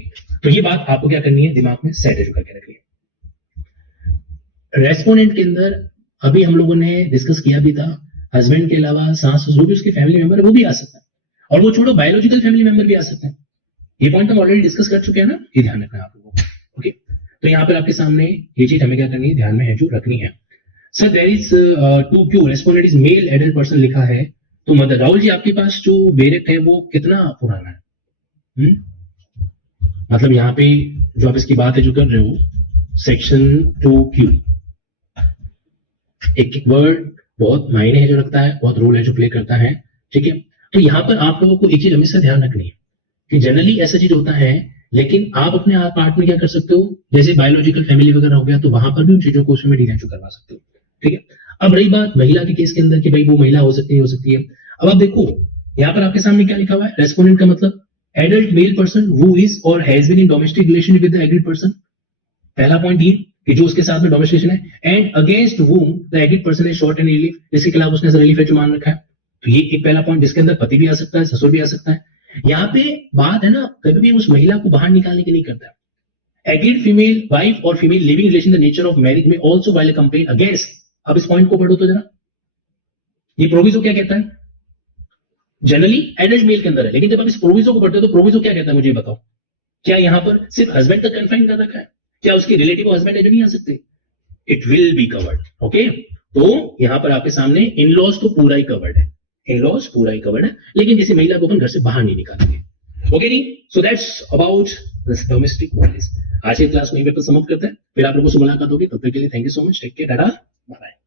तो ये बात आपको क्या करनी है, दिमाग में सेट एजू करके रखनी है। रेस्पोनेंट के अंदर अभी हम लोगों ने डिस्कस किया भी था, हस्बैंड के अलावा सास जो भी उसके फैमिली मेंबर है वो भी आ सकता है, और वो छोड़ो बायोलॉजिकल फैमिली मेंबर भी आ सकते हैं। ये पॉइंट हम ऑलरेडी डिस्कस कर चुके हैं ना, ये ध्यान रखना है आप लोगों को। ओके, तो यहाँ पर आपके सामने ये चीज हमें क्या करनी है, ध्यान में है जो रखनी है। Sir there is 2Q respondent is male adult person लिखा है, तो मदर राहुल जी आपके पास जो बेरेक्ट है वो कितना पुराना है? मतलब यहाँ पे जो आप इसकी बात है जो कर रहे हो, सेक्शन 2Q, एक वर्ड बहुत मायने है जो रखता है, बहुत रोल है जो प्ले करता है, ठीक है। तो यहाँ पर आप लोगों को एक चीज हमेशा ध्यान रखनी है कि जनरली ऐसा चीज होता है, लेकिन आप अपने आप पार्ट में क्या कर सकते हो, जैसे बायोलॉजिकल फैमिली वगैरह हो गया, तो वहां पर भी उन चीजों को उसमें डीनेचर करवा सकते हो, ठीक है। अब रही बात महिला के केस के अंदर कि भाई वो महिला हो सकती है, हो सकती है। अब आप देखो यहाँ पर आपके सामने क्या लिखा हुआ है, रेस्पोंडेंट का मतलब adult male person who is or has been in domestic relation with the aggrieved person. पहला पॉइंट ये कि जो उसके साथ में डोमेस्टिकेशन है, and against whom the aggrieved person is sought and relief, जिसके खिलाफ उसने रिलीफ एच मान रखा है। तो ये एक पहला पॉइंट, जिसके अंदर पति भी आ सकता है, ससुर भी आ सकता है। यहाँ पे बात है ना, कभी भी उस महिला को बाहर निकालने की नहीं करता। एग्रीड फीमेल वाइफ और female living relation the nature of marriage में ऑल्सो वाइल कंप्लेन अगेंस्ट। अब इस पॉइंट को पढ़ो तो जरा, ये प्रोविजो क्या कहता है, जनरली एडल्ट मेल के अंदर है, लेकिन जब आप इस प्रोविजो को पढ़ते हो तो प्रोविजो क्या कहता है मुझे बताओ। क्या यहाँ पर सिर्फ हस्बैंड तक कन्फाइन कर रखा है, क्या उसके रिलेटिव हस्बैंड है जो नहीं आ सकते, it will be covered, okay. तो यहां पर आपके सामने इन लॉज तो पूरा ही कवर्ड है, इन लॉज पूरा ही कवर्ड है, लेकिन किसी महिला को अपन घर से बाहर नहीं निकालेंगे, ओके जी। So that's about this domestic violence. आज की क्लास में पे समाप्त करते हैं, फिर आप लोगों से मुलाकात होगी, तब तक के लिए thank you so much, take care, tata, bye bye.